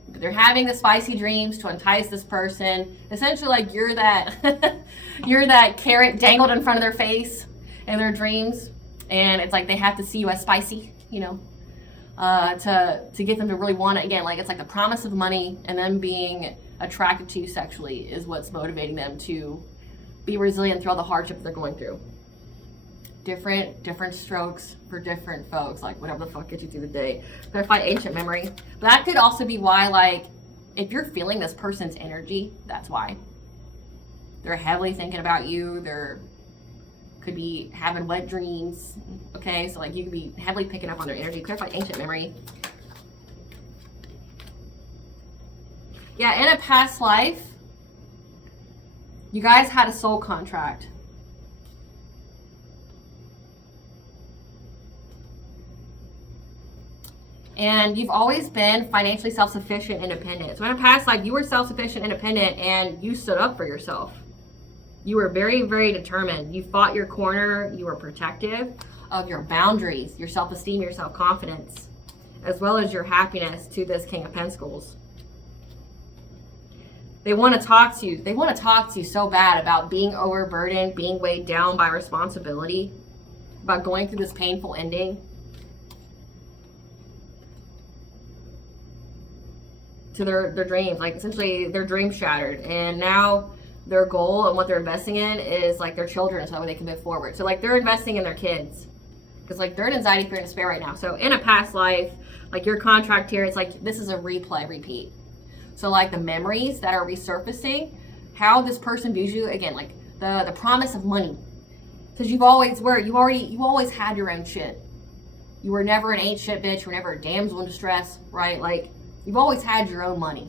They're having the spicy dreams to entice this person. Essentially, like you're that you're that carrot dangled in front of their face in their dreams, and it's like they have to see you as spicy, to get them to really want it. Again, like it's like the promise of money and them being attracted to you sexually is what's motivating them to be resilient through all the hardships they're going through. Different strokes for different folks, like whatever the fuck gets you through the day. Clarify ancient memory. But that could also be why, like, if you're feeling this person's energy, that's why. They're heavily thinking about you. They're could be having wet dreams. Okay, so like you could be heavily picking up on their energy. Clarify ancient memory. Yeah, in a past life, you guys had a soul contract. And you've always been financially self-sufficient, independent. So in a past life, you were self-sufficient, independent, and you stood up for yourself. You were very, very determined. You fought your corner. You were protective of your boundaries, your self-esteem, your self-confidence, as well as your happiness to this King of Pentacles. They want to talk to you. They want to talk to you so bad about being overburdened, being weighed down by responsibility, about going through this painful ending. to their dreams. Like essentially their dreams shattered, and now their goal and what they're investing in is like their children, so that way they can move forward. So like they're investing in their kids, because like they're in anxiety, fear, and despair right now. So in a past life, like your contract here, it's like this is a repeat. So like the memories that are resurfacing, how this person views you, again, like the promise of money, because you always had your own shit. You were never an ain't shit bitch. You were never a damsel in distress, right? Like you've always had your own money,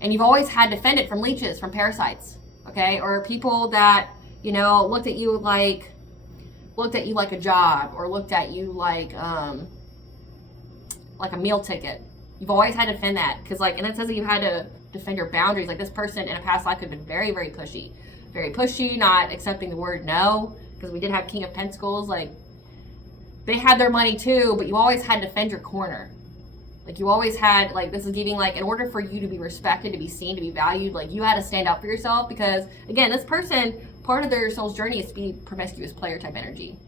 and you've always had to defend it from leeches, from parasites, okay, or people that looked at you like a job, or looked at you like a meal ticket. You've always had to defend that, because and it says that you had to defend your boundaries. Like this person in a past life could have been very, very pushy, not accepting the word no, because we did have King of Pentacles. Like they had their money too, but you always had to defend your corner. Like you always had, like this is giving, like in order for you to be respected, to be seen, to be valued, like you had to stand up for yourself, because again, this person, part of their soul's journey is to be promiscuous player type energy.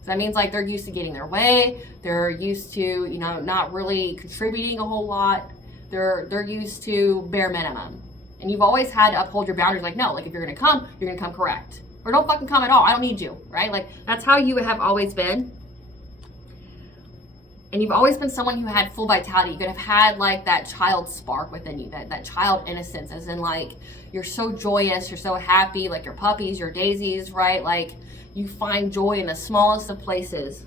So that means like they're used to getting their way. They're used to, not really contributing a whole lot. They're used to bare minimum. And you've always had to uphold your boundaries. Like, no, like if you're going to come correct. Or don't fucking come at all. I don't need you, right? Like that's how you have always been. And you've always been someone who had full vitality. You could have had like that child spark within you, that child innocence, as in like you're so joyous, you're so happy, like your puppies, your daisies, right? Like you find joy in the smallest of places.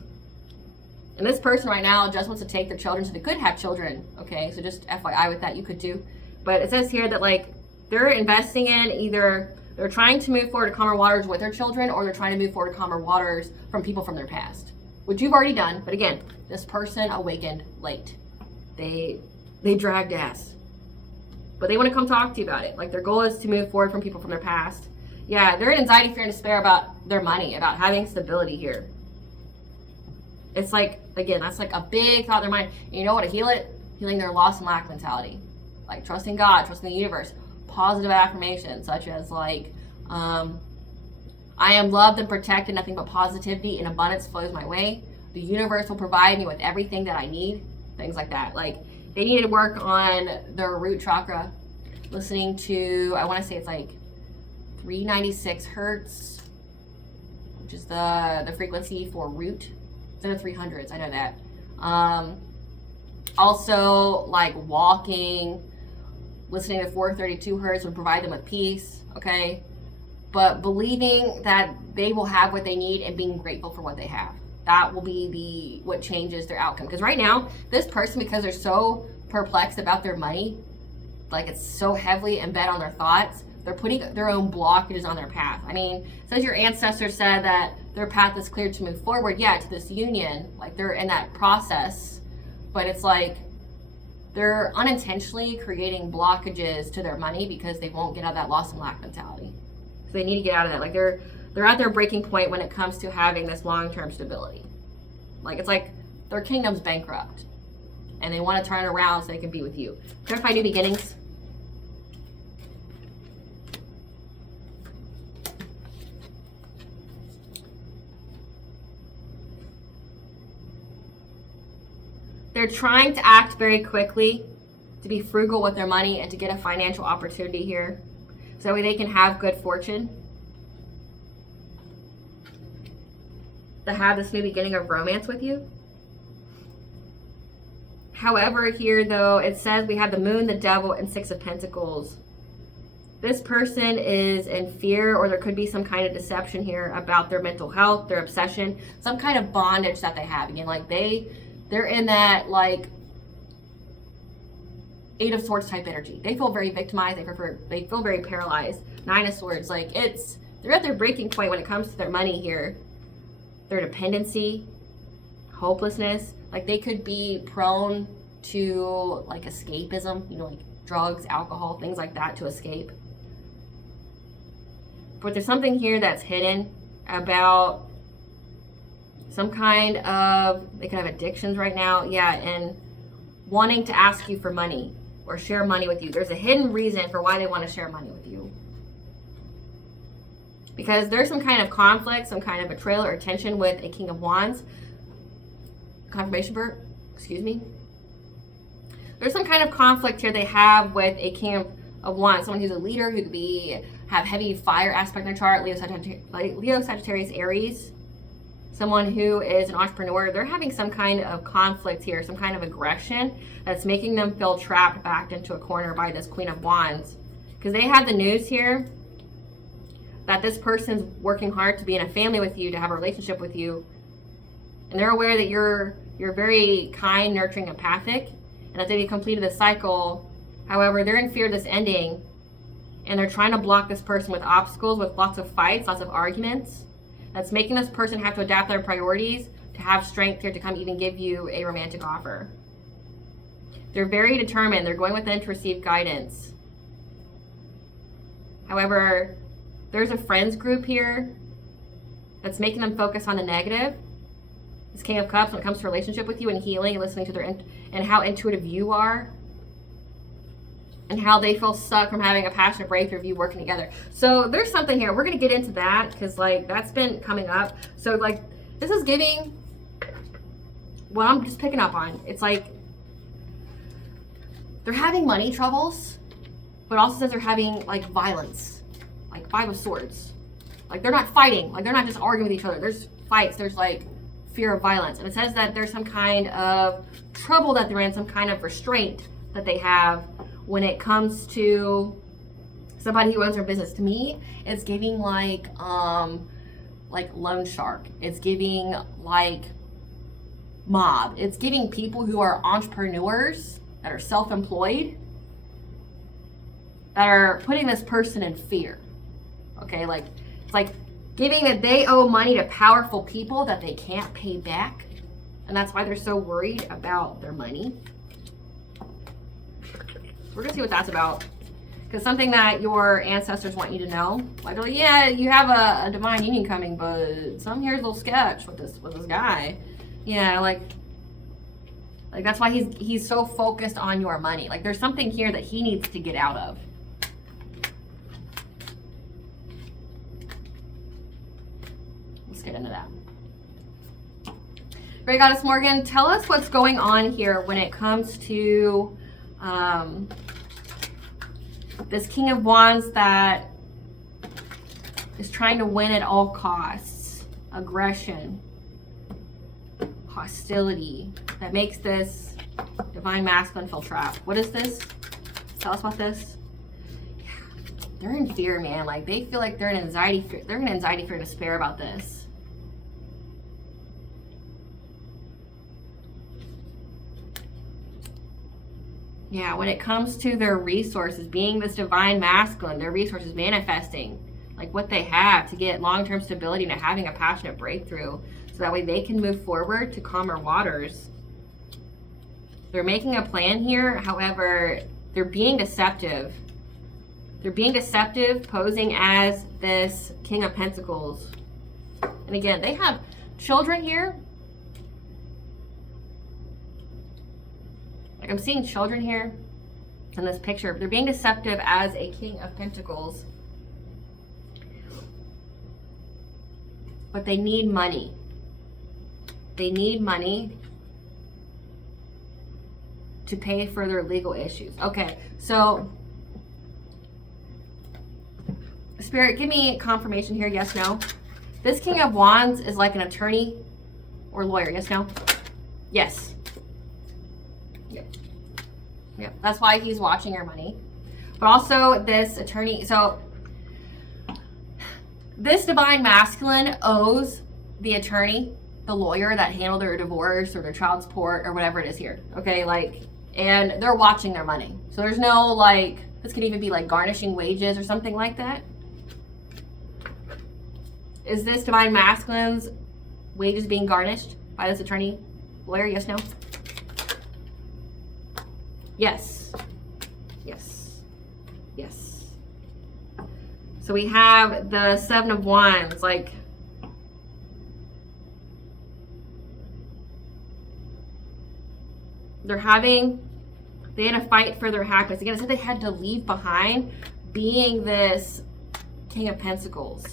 And this person right now just wants to take their children, so they could have children, okay? So just FYI with that, you could too. But it says here that like they're investing in either they're trying to move forward to calmer waters with their children, or they're trying to move forward to calmer waters from people from their past, which you've already done. But again, this person awakened late. They dragged ass. But they want to come talk to you about it. Like their goal is to move forward from people from their past. Yeah, they're in anxiety, fear, and despair about their money, about having stability here. It's like, again, that's like a big thought in their mind. And you know what to heal it? Healing their loss and lack mentality. Like trusting God, trusting the universe. Positive affirmations such as like, I am loved and protected. Nothing but positivity and abundance flows my way. The universe will provide me with everything that I need. Things like that. Like they need to work on their root chakra. Listening to, I want to say it's like 396 hertz, which is the frequency for root. Instead of 300s, I know that. Also, like walking, listening to 432 hertz would provide them with peace, okay? But believing that they will have what they need and being grateful for what they have. That will be what changes their outcome. Because right now, this person, because they're so perplexed about their money, like it's so heavily embedded on their thoughts, they're putting their own blockages on their path. I mean, it says your ancestors said that their path is clear to move forward, yeah, to this union. Like they're in that process, but it's like they're unintentionally creating blockages to their money because they won't get out of that loss and lack mentality. So they need to get out of that. Like they're at their breaking point when it comes to having this long-term stability. Like it's like their kingdom's bankrupt and they want to turn around so they can be with you. Clarify new beginnings. They're trying to act very quickly, to be frugal with their money and to get a financial opportunity here. So that way they can have good fortune. To have this new beginning of romance with you. However, here though, it says we have the moon, the devil, and 6 of Pentacles. This person is in fear, or there could be some kind of deception here about their mental health, their obsession, some kind of bondage that they have. Again, like they're in that like 8 of Swords type energy. They feel very victimized. They feel very paralyzed. 9 of Swords, like they're at their breaking point when it comes to their money here. Their dependency, hopelessness. Like they could be prone to like escapism, like drugs, alcohol, things like that to escape. But there's something here that's hidden about some kind of, they could have addictions right now, yeah, and wanting to ask you for money or share money with you. There's a hidden reason for why they want to share money with you. Because there's some kind of conflict, some kind of betrayal or tension with a King of Wands. Confirmation, excuse me. there's some kind of conflict here they have with a King of Wands, someone who's a leader, who could have heavy fire aspect in their chart, Leo, Sagittarius, Aries. Someone who is an entrepreneur, they're having some kind of conflict here, some kind of aggression that's making them feel trapped, backed into a corner by this Queen of Wands. Because they have the news here that this person's working hard to be in a family with you, to have a relationship with you. And they're aware that you're very kind, nurturing, empathic, and that they've completed the cycle. However, they're in fear of this ending, and they're trying to block this person with obstacles, with lots of fights, lots of arguments. That's making this person have to adapt their priorities to have strength here to come even give you a romantic offer. They're very determined. They're going within to receive guidance. However, there's a friends group here that's making them focus on the negative. This King of Cups, when it comes to relationship with you and healing, listening to their and how intuitive you are, and how they feel stuck from having a passionate breakthrough of you working together. So there's something here. We're going to get into that because, like, that's been coming up. So, like, this is giving what I'm just picking up on. It's like they're having money troubles, but also says they're having, like, violence, like 5 of Swords. Like, they're not fighting. Like, they're not just arguing with each other. There's fights. There's, like, fear of violence. And it says that there's some kind of trouble that they're in, some kind of restraint that they have when it comes to somebody who owns their business. To me, it's giving like loan shark. It's giving like mob. It's giving people who are entrepreneurs, that are self-employed, that are putting this person in fear. Okay, like it's like giving that they owe money to powerful people that they can't pay back. And that's why they're so worried about their money. We're gonna see what that's about. Because something that your ancestors want you to know. Like, oh, yeah, you have a divine union coming, but some here's a little sketch with this guy. Yeah, like that's why he's so focused on your money. Like, there's something here that he needs to get out of. Let's get into that. Great Goddess Morgan, tell us what's going on here when it comes to this King of Wands that is trying to win at all costs. Aggression, hostility, that makes this divine masculine feel trapped. What is this? Tell us about this. Yeah, they're in fear, man. Like, they feel like they're in anxiety fear. They're in anxiety fear and despair about this. Yeah, when it comes to their resources, being this divine masculine, their resources manifesting, like what they have to get long-term stability and having a passionate breakthrough, so that way they can move forward to calmer waters. They're making a plan here. However, they're being deceptive. They're being deceptive, posing as this King of Pentacles. And again, they have children here. Like, I'm seeing children here in this picture. They're being deceptive as a King of Pentacles. But they need money. They need money to pay for their legal issues. Okay, so Spirit, give me confirmation here. Yes, no. This King of Wands is like an attorney or lawyer. Yes, no? Yes. Yeah, that's why he's watching your money. But also this attorney, so this divine masculine owes the attorney, the lawyer that handled their divorce or their child support or whatever it is here. Okay, like, and they're watching their money. So there's no, like, this could even be like garnishing wages or something like that. Is this divine masculine's wages being garnished by this attorney, lawyer? Yes, no? Yes. Yes. Yes. So we have the 7 of Wands, like, they had to fight for their happiness. Again, I said they had to leave behind being this King of Pentacles.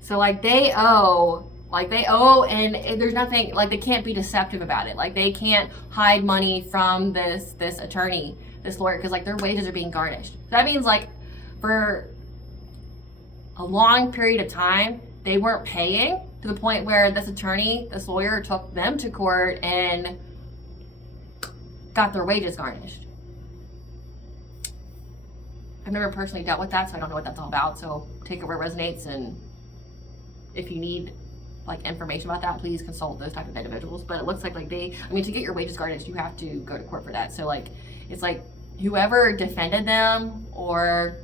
So, like, they owe Like they owe, and there's nothing, like they can't be deceptive about it. Like they can't hide money from this attorney, this lawyer, because like their wages are being garnished. So that means like for a long period of time, they weren't paying, to the point where this attorney, this lawyer, took them to court and got their wages garnished. I've never personally dealt with that, so I don't know what that's all about. So take it where it resonates, and if you need like information about that, please consult those type of individuals. But it looks like they, I mean, to get your wages garnished, you have to go to court for that. So like, it's like whoever defended them, or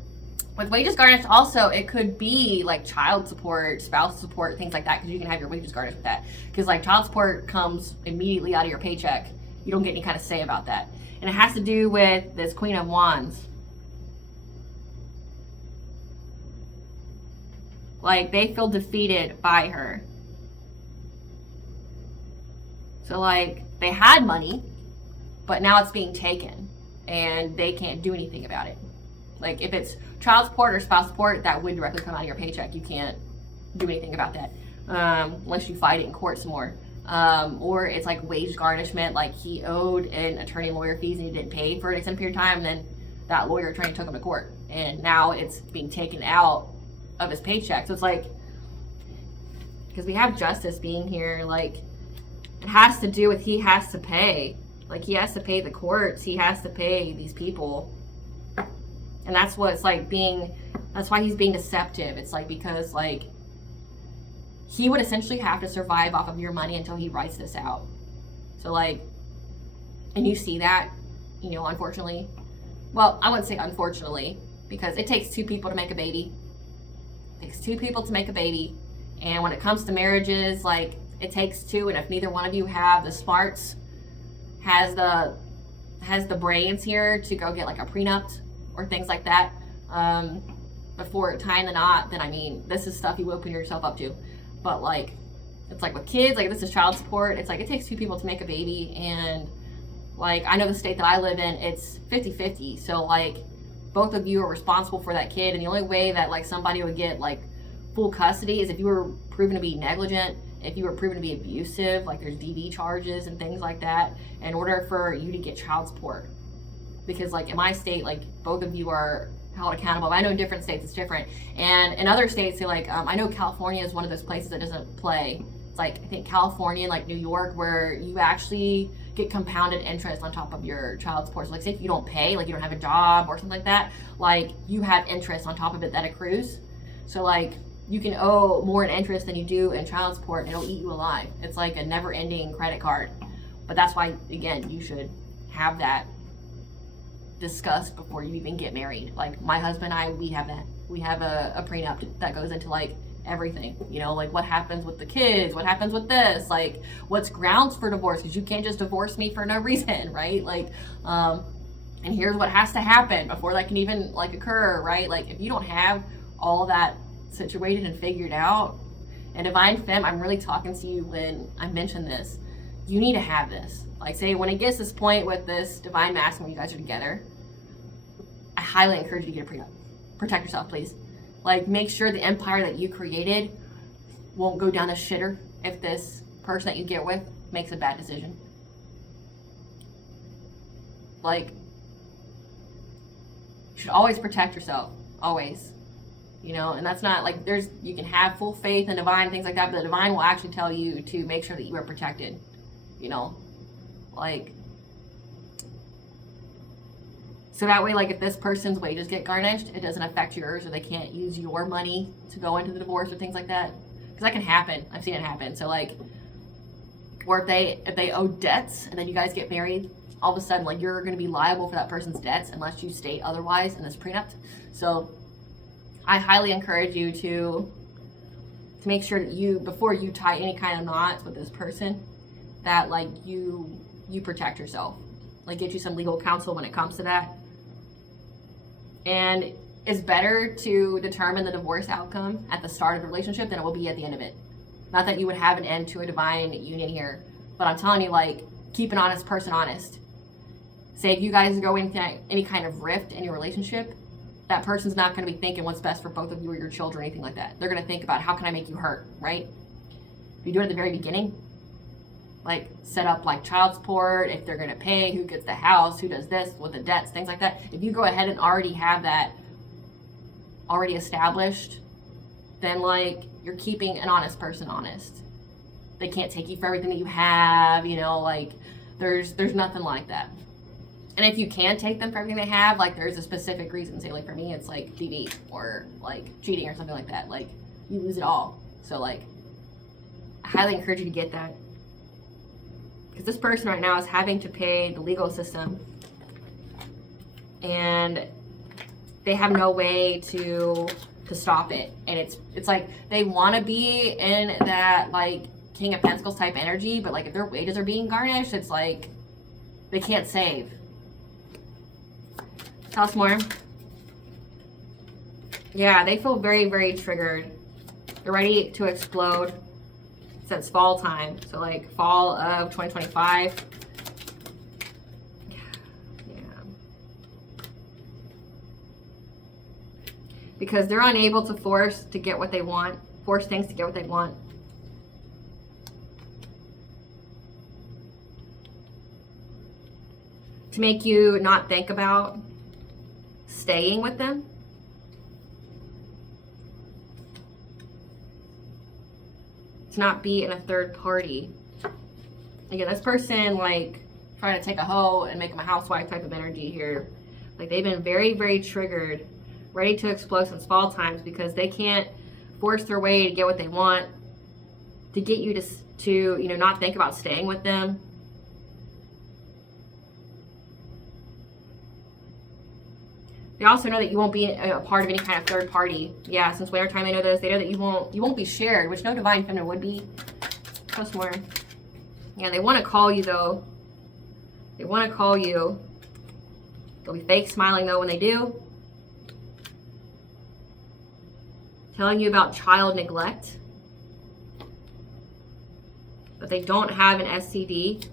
with wages garnished also, it could be like child support, spouse support, things like that, because you can have your wages garnished with that. Because like child support comes immediately out of your paycheck. You don't get any kind of say about that. And it has to do with this Queen of Wands. Like they feel defeated by her. So like they had money, but now it's being taken and they can't do anything about it. Like if it's child support or spouse support, that would directly come out of your paycheck. You can't do anything about that unless you fight it in court some more. Or it's like wage garnishment, like he owed an attorney lawyer fees and he didn't pay for an extended period of time, and then that lawyer attorney took him to court and now it's being taken out of his paycheck. So it's like, because we have justice being here, like it has to do with he has to pay. Like he has to pay the courts, he has to pay these people. And that's what it's like being, that's why he's being deceptive. It's like, because like he would essentially have to survive off of your money until he writes this out. So like, and you see that, you know, unfortunately, well, I wouldn't say unfortunately, because it takes two people to make a baby. It takes two people to make a baby. And when it comes to marriages, like it takes two, and if neither one of you have the smarts, has the brains here to go get like a prenup or things like that before tying the knot, then I mean, this is stuff you open yourself up to. But like, it's like with kids, like this is child support. It's like it takes two people to make a baby, and like I know the state that I live in, it's 50-50. So like both of you are responsible for that kid, and the only way that like somebody would get like full custody is if you were proven to be negligent, if you were proven to be abusive, like there's DV charges and things like that, in order for you to get child support. Because like in my state, like both of you are held accountable. I know in different states it's different, and in other states, they like I know California is one of those places that doesn't play. It's like I think California and like New York, where you actually get compounded interest on top of your child support. So like say if you don't pay, like you don't have a job or something like that, like you have interest on top of it that accrues. So like you can owe more in interest than you do in child support, and it'll eat you alive. It's like a never-ending credit card. But that's why, again, you should have that discussed before you even get married. Like my husband and I, we have that. We have a prenup that goes into like everything, you know, like what happens with the kids, what happens with this, like what's grounds for divorce, because you can't just divorce me for no reason, right? Like and here's what has to happen before that can even like occur, right? Like if you don't have all that situated and figured out, and Divine Femme, I'm really talking to you when I mention this, you need to have this. Like say when it gets to this point with this Divine Masculine, when you guys are together, I highly encourage you to get a prenup. Protect yourself, please. Like make sure the empire that you created won't go down the shitter if this person that you get with makes a bad decision. Like you should always protect yourself, always. You know, and that's not like you can have full faith in divine and things like that, but the divine will actually tell you to make sure that you are protected. You know, like, so that way, like if this person's wages get garnished, it doesn't affect yours, or they can't use your money to go into the divorce or things like that. Because that can happen. I've seen it happen. So like, or if they owe debts and then you guys get married, all of a sudden like you're going to be liable for that person's debts unless you state otherwise in this prenup. So I highly encourage you to make sure that you, before you tie any kind of knots with this person, that like you protect yourself. Like get you some legal counsel when it comes to that. And it's better to determine the divorce outcome at the start of the relationship than it will be at the end of it. Not that you would have an end to a divine union here, but I'm telling you, like, keep an honest person honest. Say if you guys go into any kind of rift in your relationship, that person's not going to be thinking what's best for both of you or your children or anything like that. They're going to think about how can I make you hurt, right? if you do it at the very beginning, like set up like child support, if they're going to pay, who gets the house, who does this with the debts, things like that. If you go ahead and already have that already established, then like you're keeping an honest person honest. They can't take you for everything that you have, you know, like there's nothing like that. And if you can take them for everything they have, like there's a specific reason. Say like for me, it's like DV or like cheating or something like that. Like you lose it all. So like I highly encourage you to get that. Because this person right now is having to pay the legal system. And they have no way to stop it. And it's like they want to be in that like King of Pentacles type energy, but like if their wages are being garnished, it's like they can't save. Tell us more. Yeah, they feel very, very triggered. They're ready to explode since fall time. So like fall of 2025. Yeah. Because they're unable to force things to get what they want. To make you not think about staying with them. To not be in a third party. Again, this person like trying to take a hoe and make them a housewife type of energy here. Like they've been very, very triggered, ready to explode since fall times because they can't force their way to get what they want, to get you to you know, not think about staying with them. They also know that you won't be a part of any kind of third party. Yeah, since wintertime they know this. They know that you won't be shared, which no divine feminine would be. Plus more. Yeah, they want to call you though. They want to call you. They'll be fake smiling though when they do. Telling you about child neglect. That they don't have an STD.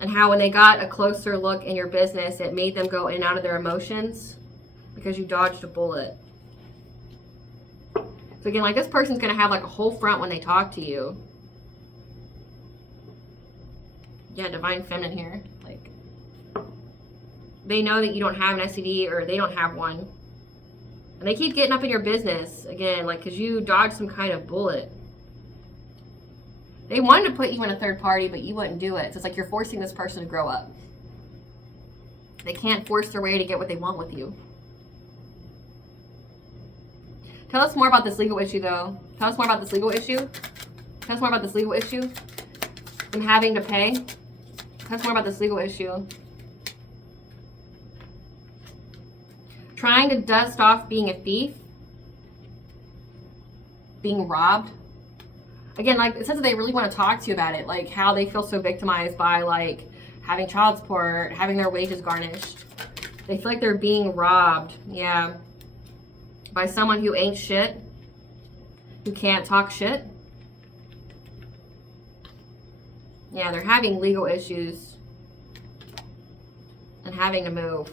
And how when they got a closer look in your business, it made them go in and out of their emotions because you dodged a bullet. So again, like this person's going to have like a whole front when they talk to you. Yeah, divine feminine here. Like they know that you don't have an STD or they don't have one. And they keep getting up in your business again, like because you dodged some kind of bullet. They wanted to put you in a third party, but you wouldn't do it. So it's like you're forcing this person to grow up. They can't force their way to get what they want with you. Tell us more about this legal issue, though. Tell us more about this legal issue. Tell us more about this legal issue. Them having to pay. Tell us more about this legal issue. Trying to dust off being a thief. Being robbed. Again, like it says that they really want to talk to you about it, like how they feel so victimized by like having child support, having their wages garnished. They feel like they're being robbed, yeah, by someone who ain't shit, who can't talk shit. Yeah, they're having legal issues and having to move.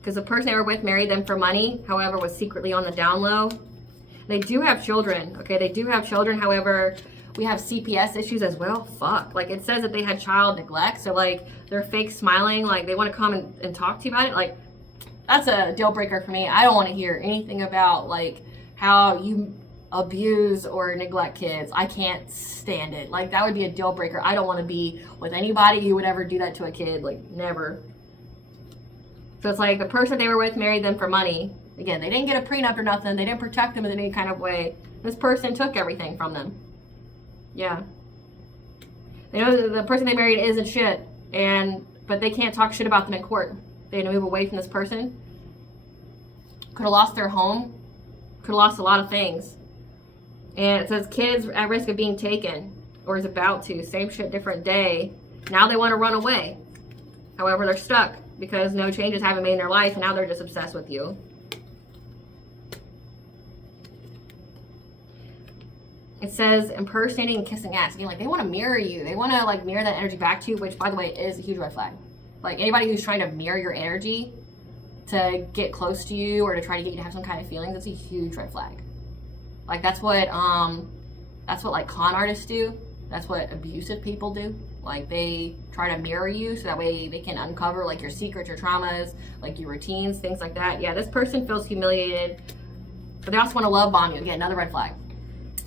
Because the person they were with married them for money, however, was secretly on the down low. They do have children, okay? They do have children. However, we have CPS issues as well. Fuck. Like, it says that they had child neglect. So, like, they're fake smiling. Like, they want to come and talk to you about it. Like, that's a deal breaker for me. I don't want to hear anything about, like, how you abuse or neglect kids. I can't stand it. Like, that would be a deal breaker. I don't want to be with anybody who would ever do that to a kid. Like, never. So, it's like the person they were with married them for money. Again, they didn't get a prenup or nothing. They didn't protect them in any kind of way. This person took everything from them. Yeah. They know that the person they married isn't shit, but they can't talk shit about them in court. They had to move away from this person. Could have lost their home. Could have lost a lot of things. And it says kids at risk of being taken, or is about to. Same shit, different day. Now they want to run away. However, they're stuck because no changes haven't made in their life, and now they're just obsessed with you. It says impersonating and kissing ass. Again, like they want to mirror you. They want to like mirror that energy back to you, which by the way is a huge red flag. Like anybody who's trying to mirror your energy to get close to you or to try to get you to have some kind of feelings, that's a huge red flag. Like that's what like con artists do. That's what abusive people do. Like they try to mirror you so that way they can uncover like your secrets, your traumas, like your routines, things like that. Yeah, this person feels humiliated, but they also want to love bomb you. Again, another red flag.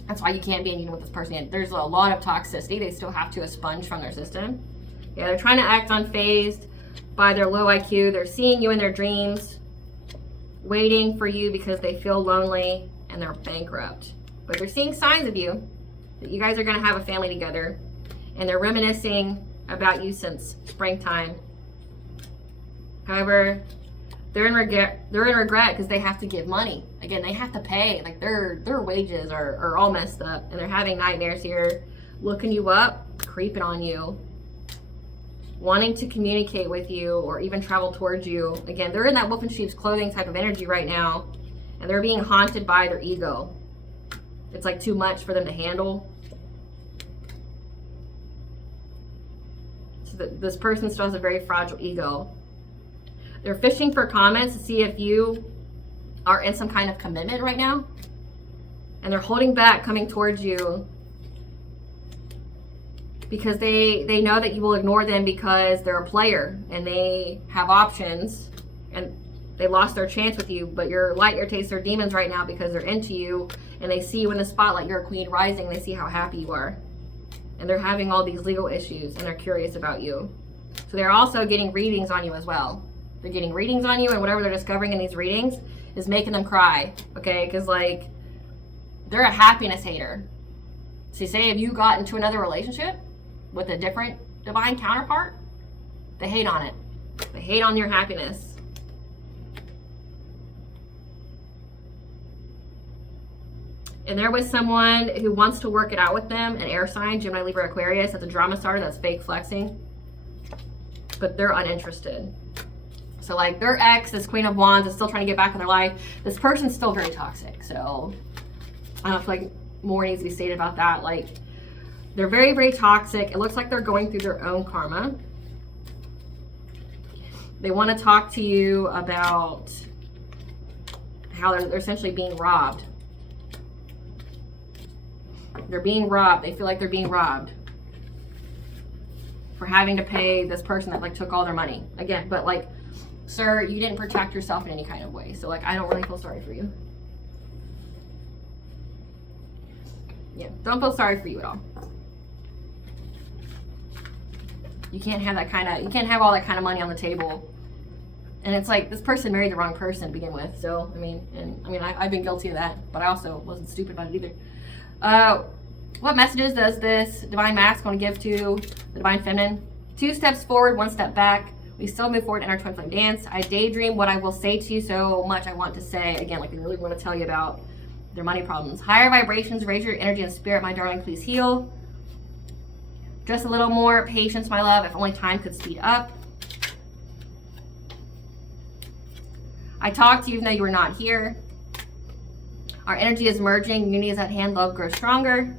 That's why you can't be in union with this person. There's a lot of toxicity. They still have to expunge from their system. Yeah, they're trying to act unfazed by their low IQ. They're seeing you in their dreams, waiting for you because they feel lonely and they're bankrupt. But they're seeing signs of you, that you guys are going to have a family together, and they're reminiscing about you since springtime. However, they're in regret because they have to give money. Again, they have to pay. Like their wages are all messed up, and they're having nightmares here, looking you up, creeping on you, wanting to communicate with you or even travel towards you. Again, they're in that wolf in sheep's clothing type of energy right now, and they're being haunted by their ego. It's like too much for them to handle. So this person still has a very fragile ego. They're fishing for comments to see if you are in some kind of commitment right now. And they're holding back coming towards you because they know that you will ignore them because they're a player and they have options and they lost their chance with you. But your light irritates their demons right now because they're into you and they see you in the spotlight. You're a queen rising. They see how happy you are. And they're having all these legal issues and they're curious about you. So they're also getting readings on you as well. They're getting readings on you, and whatever they're discovering in these readings is making them cry, okay? Because, like, they're a happiness hater. So say if you got into another relationship with a different divine counterpart, they hate on it. They hate on your happiness. And there was someone who wants to work it out with them, an air sign, Gemini, Libra, Aquarius. That's a drama starter. That's fake flexing. But they're uninterested. So like their ex, this Queen of Wands, is still trying to get back in their life. This person's still very toxic. So I don't feel like more needs to be stated about that. Like they're very, very toxic. It looks like they're going through their own karma. They want to talk to you about how they're essentially being robbed. They're being robbed. They feel like they're being robbed for having to pay this person that like took all their money. Again, but like, sir, you didn't protect yourself in any kind of way. So like, I don't really feel sorry for you. Yeah, don't feel sorry for you at all. You can't have that kind of, you can't have all that kind of money on the table. And it's like, this person married the wrong person to begin with. So, I mean, I've been guilty of that, but I also wasn't stupid about it either. What messages does this divine mask want to give to the divine feminine? 2 steps forward, 1 step back. We still move forward in our twin flame dance. I daydream what I will say to you, so much I want to say. Again, like I really want to tell you about their money problems. Higher vibrations, raise your energy and spirit, my darling, please heal. Just a little more patience, my love, if only time could speed up. I talk to you even though you were not here. Our energy is merging, unity is at hand, love grows stronger.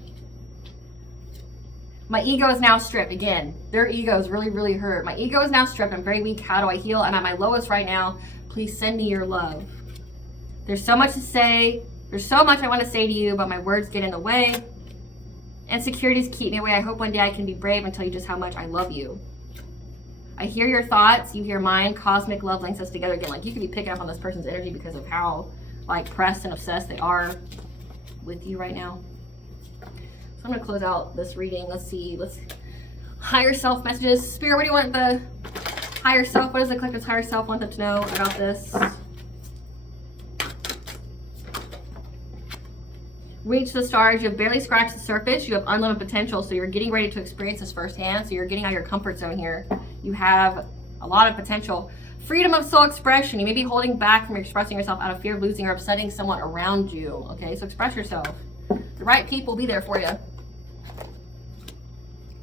My ego is now stripped. Again, their ego is really, really hurt. My ego is now stripped. I'm very weak. How do I heal? I'm at my lowest right now. Please send me your love. There's so much to say. There's so much I want to say to you, but my words get in the way. Insecurities keep me away. I hope one day I can be brave and tell you just how much I love you. I hear your thoughts. You hear mine. Cosmic love links us together. Again, like you could be picking up on this person's energy because of how like pressed and obsessed they are with you right now. So I'm going to close out this reading. Let's see. Higher self messages. Spirit, what do you want the higher self? What does the collective's higher self want them to know about this? Reach the stars. You have barely scratched the surface. You have unlimited potential. So you're getting ready to experience this firsthand. So you're getting out of your comfort zone here. You have a lot of potential. Freedom of soul expression. You may be holding back from expressing yourself out of fear of losing or upsetting someone around you. Okay, so express yourself. The right people will be there for you.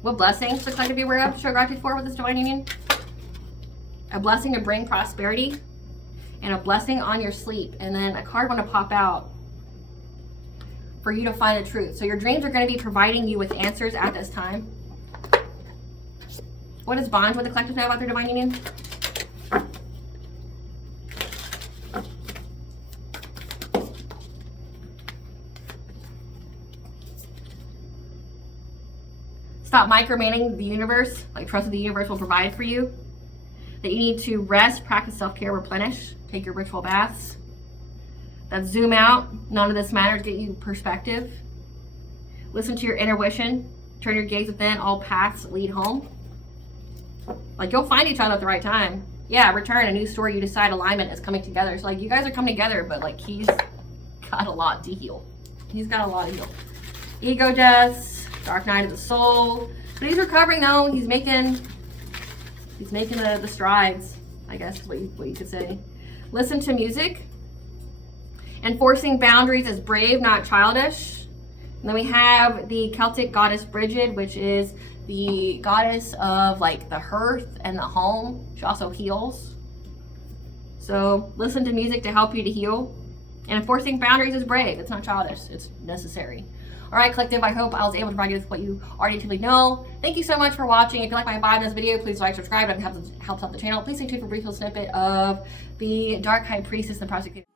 What blessings looks like to be aware of to show gratitude for with this divine union? A blessing to bring prosperity and a blessing on your sleep. And then a card want to pop out for you to find the truth. So your dreams are going to be providing you with answers at this time. What does bond with the collective know about their divine union? Stop micromanaging the universe. Like, trust that the universe will provide for you. That you need to rest, practice self-care, replenish, take your ritual baths. That zoom out. None of this matters. Get you perspective. Listen to your intuition. Turn your gaze within. All paths lead home. Like, you'll find each other at the right time. Yeah, return, a new story. You decide alignment is coming together. So, like, you guys are coming together, but, like, he's got a lot to heal. He's got a lot to heal. Ego deaths, dark night of the soul. But he's recovering, though. He's making the strides, I guess is what you could say. Listen to music. Enforcing boundaries is brave, not childish. And then we have the Celtic goddess Brigid, which is the goddess of, like, the hearth and the home. She also heals. So listen to music to help you to heal. And enforcing boundaries is brave. It's not childish. It's necessary. All right, collective, I hope I was able to provide you with what you already typically know. Thank you so much for watching. If you like my vibe in this video, please like, subscribe. It helps out the channel. Please stay tuned for a brief little snippet of the Dark High Priestess and the Prosecutor.